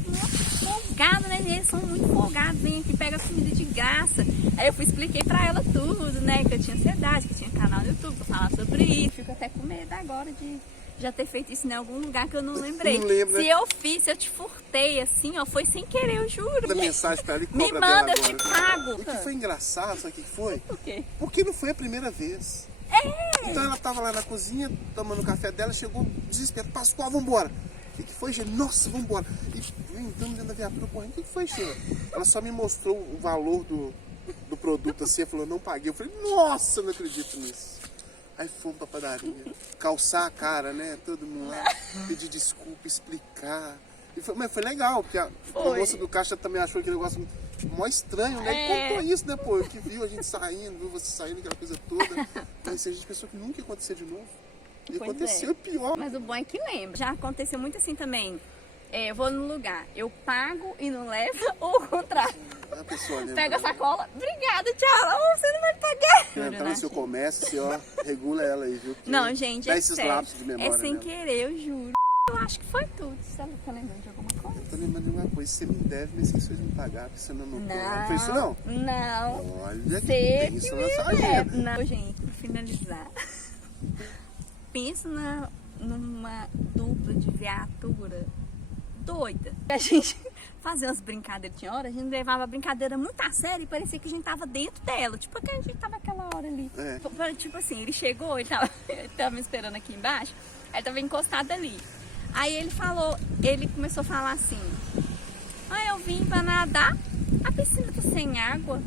folgado, né? Eles são muito folgados, vem aqui, pega comida de graça. Aí eu expliquei pra ela tudo, né? Que eu tinha ansiedade, que eu tinha canal no YouTube pra falar sobre isso. Fico até com medo agora de já ter feito isso em algum lugar que eu não lembrei. Não lembro, né? Se eu fiz, se eu te furtei assim, ó, foi sem querer, eu juro. Manda mensagem pra ela e Me cobra manda, dela eu te agora. pago. O que foi engraçado, sabe o que foi? O quê? Porque não foi a primeira vez. Então ela tava lá na cozinha, tomando o café dela, chegou desesperada, Pascoal, vambora. O que foi, gente? Nossa, vambora. E entrando dentro da viatura, correndo, o que foi, Sheila? Ela só me mostrou o valor do produto assim, ela falou, não paguei. Eu falei, nossa, não acredito nisso. Aí fomos pra padaria, calçar a cara, né? Todo mundo lá, pedir desculpa, explicar. Mas foi legal, porque a moça do caixa também achou aquele negócio mó estranho, né? E contou isso, né, pô? Que viu a gente saindo, viu você saindo, aquela coisa toda. Mas a gente pensou que nunca ia acontecer de novo. E Pois aconteceu pior. Mas o bom é que lembra. Já aconteceu muito assim também. Eu vou no lugar, eu pago e não levo, ou o contrário. A pessoa lembra. Pega a sacola, obrigada, tchau. Oh, você não vai pagar. Se entrar no seu comércio, você ó, regula ela aí, viu? Porque Não, gente, dá é esses sério. lapsos de memória. É sem né? querer, eu juro. Eu acho que foi tudo. Você tá lembrando de alguma coisa? Eu tô lembrando de uma coisa, você me deve, mas esqueceu de me pagar, porque você não notou. Não foi isso não? Não. Olha que Você tem isso que na me saída. deve. Não, gente, pra finalizar. Pensa numa dupla de viatura doida. A gente fazia umas brincadeiras, tinha hora, a gente levava a brincadeira muito a sério e parecia que a gente tava dentro dela. Tipo, que a gente tava aquela hora ali. Tipo assim, ele chegou, ele tava me esperando aqui embaixo, aí tava encostado ali. Aí ele começou a falar assim, eu vim pra nadar, a piscina tá sem água.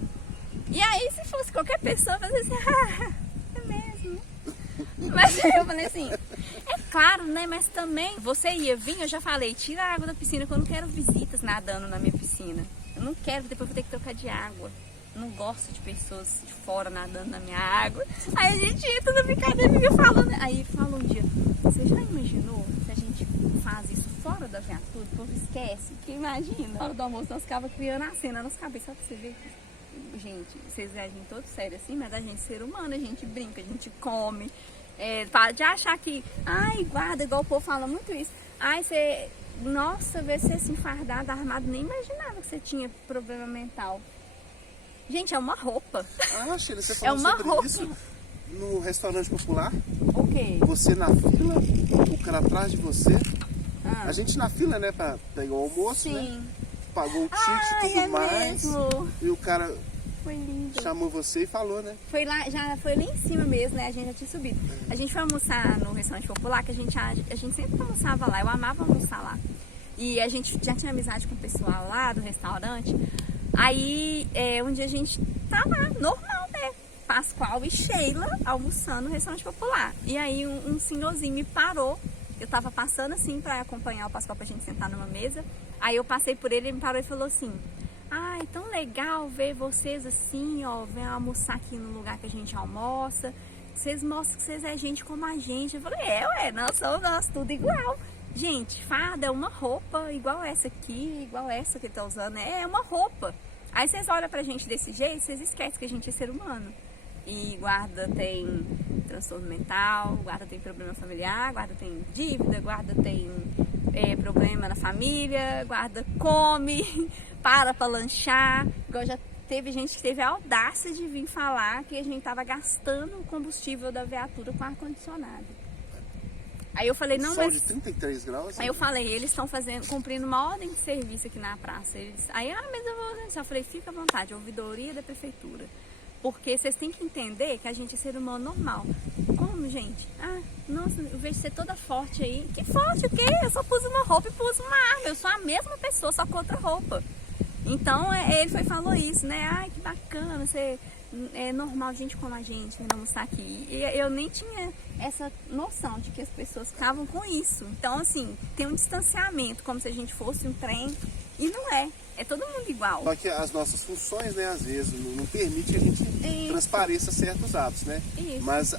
E aí, se fosse qualquer pessoa, eu fazia assim, é mesmo. Mas aí eu falei assim, é claro, né? Mas também você ia vir, eu já falei, tira a água da piscina, que eu não quero visitas nadando na minha piscina. Eu não quero, depois eu vou ter que trocar de água. Eu não gosto de pessoas de fora nadando na minha água. Aí a gente entra na brincadeira e falando. Aí ele falou um dia, você já imaginou se a gente faz isso fora da viatura? O povo esquece, porque imagina, na hora do almoço nós ficava criando a cena na nossa cabeça, só pra você ver. Gente, vocês agem todos sérios assim, mas a gente é ser humano, a gente brinca, a gente come. Para de achar que, guarda, igual o povo fala muito isso. Você, nossa, ver você assim fardado, armado, nem imaginava que você tinha problema mental. Gente, é uma roupa. Sheila, você falou uma sobre roupa. isso no restaurante popular? O quê? Você na fila, o cara atrás de você. A gente na fila, né, pra pegar o almoço, Sim. né? Pagou o ticket e tudo mais. Mesmo. E o cara Foi lindo. chamou você e falou, né? Foi lá em cima mesmo, né? A gente já tinha subido. A gente foi almoçar no restaurante popular, que a gente sempre almoçava lá. Eu amava almoçar lá. E a gente já tinha amizade com o pessoal lá do restaurante. Aí, um dia a gente tá lá, normal, né? Pascoal e Sheila almoçando no restaurante popular. E aí um senhorzinho me parou. Eu tava passando assim pra acompanhar o Pascoal pra gente sentar numa mesa. Aí eu passei por ele, ele me parou e falou assim, é tão legal ver vocês assim, ó, vem almoçar aqui no lugar que a gente almoça. Vocês mostram que vocês é gente como a gente. Eu falei, nós somos tudo igual. Gente, farda é uma roupa igual essa aqui, igual essa que ele tá usando. É uma roupa. Aí vocês olham pra gente desse jeito, vocês esquecem que a gente é ser humano. E guarda tem transtorno mental, guarda tem problema familiar, guarda tem dívida, guarda tem problema na família, guarda come, para lanchar. Igual já teve gente que teve a audácia de vir falar que a gente tava gastando o combustível da viatura com ar-condicionado. Aí eu falei, não, Sol mas... de 33 graus. Aí eu falei, eles estão cumprindo uma ordem de serviço aqui na praça. Aí, mas eu vou... Eu falei, fica à vontade, ouvidoria da prefeitura. Porque vocês têm que entender que a gente é ser humano normal. Como, gente? Nossa, eu vejo você toda forte aí. Que forte o quê? Eu só pus uma roupa e pus uma arma. Eu sou a mesma pessoa, só com outra roupa. Então, ele falou isso, né? Ai, que bacana, você... É normal gente como a gente, vamos estar aqui. E eu nem tinha essa noção de que as pessoas ficavam com isso. Então, assim, tem um distanciamento, como se a gente fosse um trem. E não é. É todo mundo igual. Só que as nossas funções, né, às vezes, não permite que a gente transpareça certos atos, né? Isso. Mas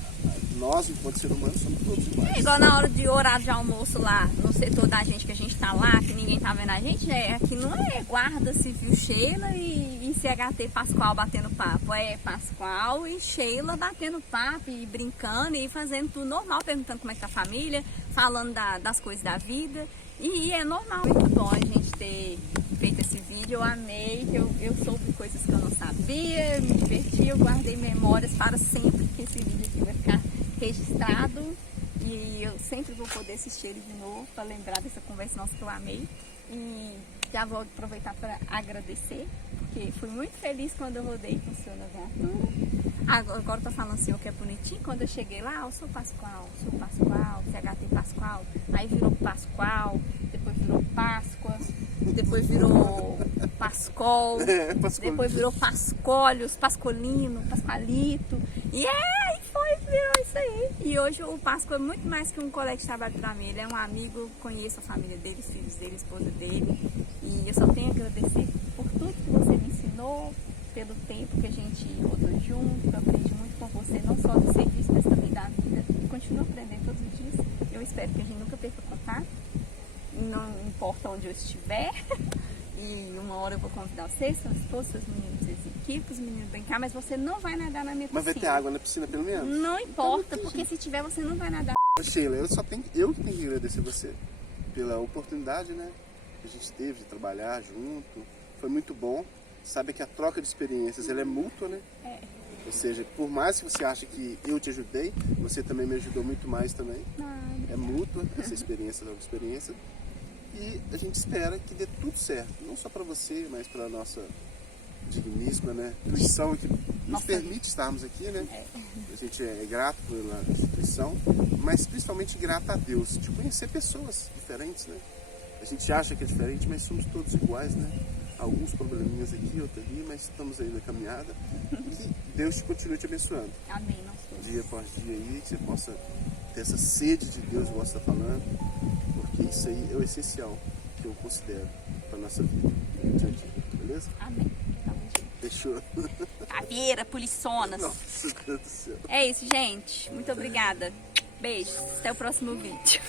nós, enquanto ser humano, somos todos iguais. É igual na hora de horário de almoço lá, no setor da gente, que a gente tá lá, que ninguém tá vendo a gente, aqui não é Guarda Civil Sheila e CHT Pascoal batendo papo. É Pascoal e Sheila batendo papo e brincando e fazendo tudo normal, perguntando como é que tá a família, falando das coisas da vida. E é normal, muito bom a gente ter feito esse vídeo, eu amei, eu soube coisas que eu não sabia, me diverti, eu guardei memórias para sempre, que esse vídeo aqui vai ficar registrado e eu sempre vou poder assistir ele de novo para lembrar dessa conversa nossa que eu amei. E já vou aproveitar para agradecer, porque fui muito feliz quando eu rodei com o senhor na viatura. Agora eu tô falando assim, o que é bonitinho. Quando eu cheguei lá, eu sou Pascoal, CHT Pascoal. Aí virou Pascoal, depois virou Páscoa, depois virou Pascol, depois virou Pascólios, Pascolino, Pasqualito. E aí virou isso aí. E hoje o Páscoa é muito mais que um colega de trabalho para mim. Ele é um amigo, conheço a família dele, os filhos dele, a esposa dele. E eu só tenho a agradecer por tudo que você me ensinou, pelo tempo que a gente rodou junto. Eu aprendi muito com você, não só do serviço, mas também da vida. Continuo aprendendo todos os dias. Eu espero que a gente nunca perca contato. Não importa onde eu estiver. E uma hora eu vou convidar vocês, sua esposa, seus meninos, suas equipes, os meninos brincar, mas você não vai nadar na minha piscina. Mas vai ter água na piscina pelo menos? Não importa, porque se tiver você não vai nadar. Sheila, eu que tenho que agradecer você pela oportunidade, né, que a gente teve de trabalhar junto. Foi muito bom. Sabe que a troca de experiências ela é mútua, né? Ou seja, por mais que você ache que eu te ajudei, você também me ajudou muito mais também. É mútua essa experiência, nova experiência. E a gente espera que dê tudo certo, não só para você, mas para a nossa digníssima, né, instituição que nos permite estarmos aqui, né? A gente é grato pela instituição, mas principalmente grato a Deus, de conhecer pessoas diferentes, né? A gente acha que é diferente, mas somos todos iguais, né? Alguns probleminhas aqui, outros ali, mas estamos aí na caminhada. Que Deus continue te abençoando. Amém, nosso Dia após dia aí, que você possa ter essa sede de Deus, igual você está falando, porque isso aí é o essencial que eu considero para nossa vida. Beleza? Amém. Fechou. Caveira, poliçonas. Nossa, Deus do céu. É isso, gente. Muito obrigada. Beijos. Até o próximo vídeo.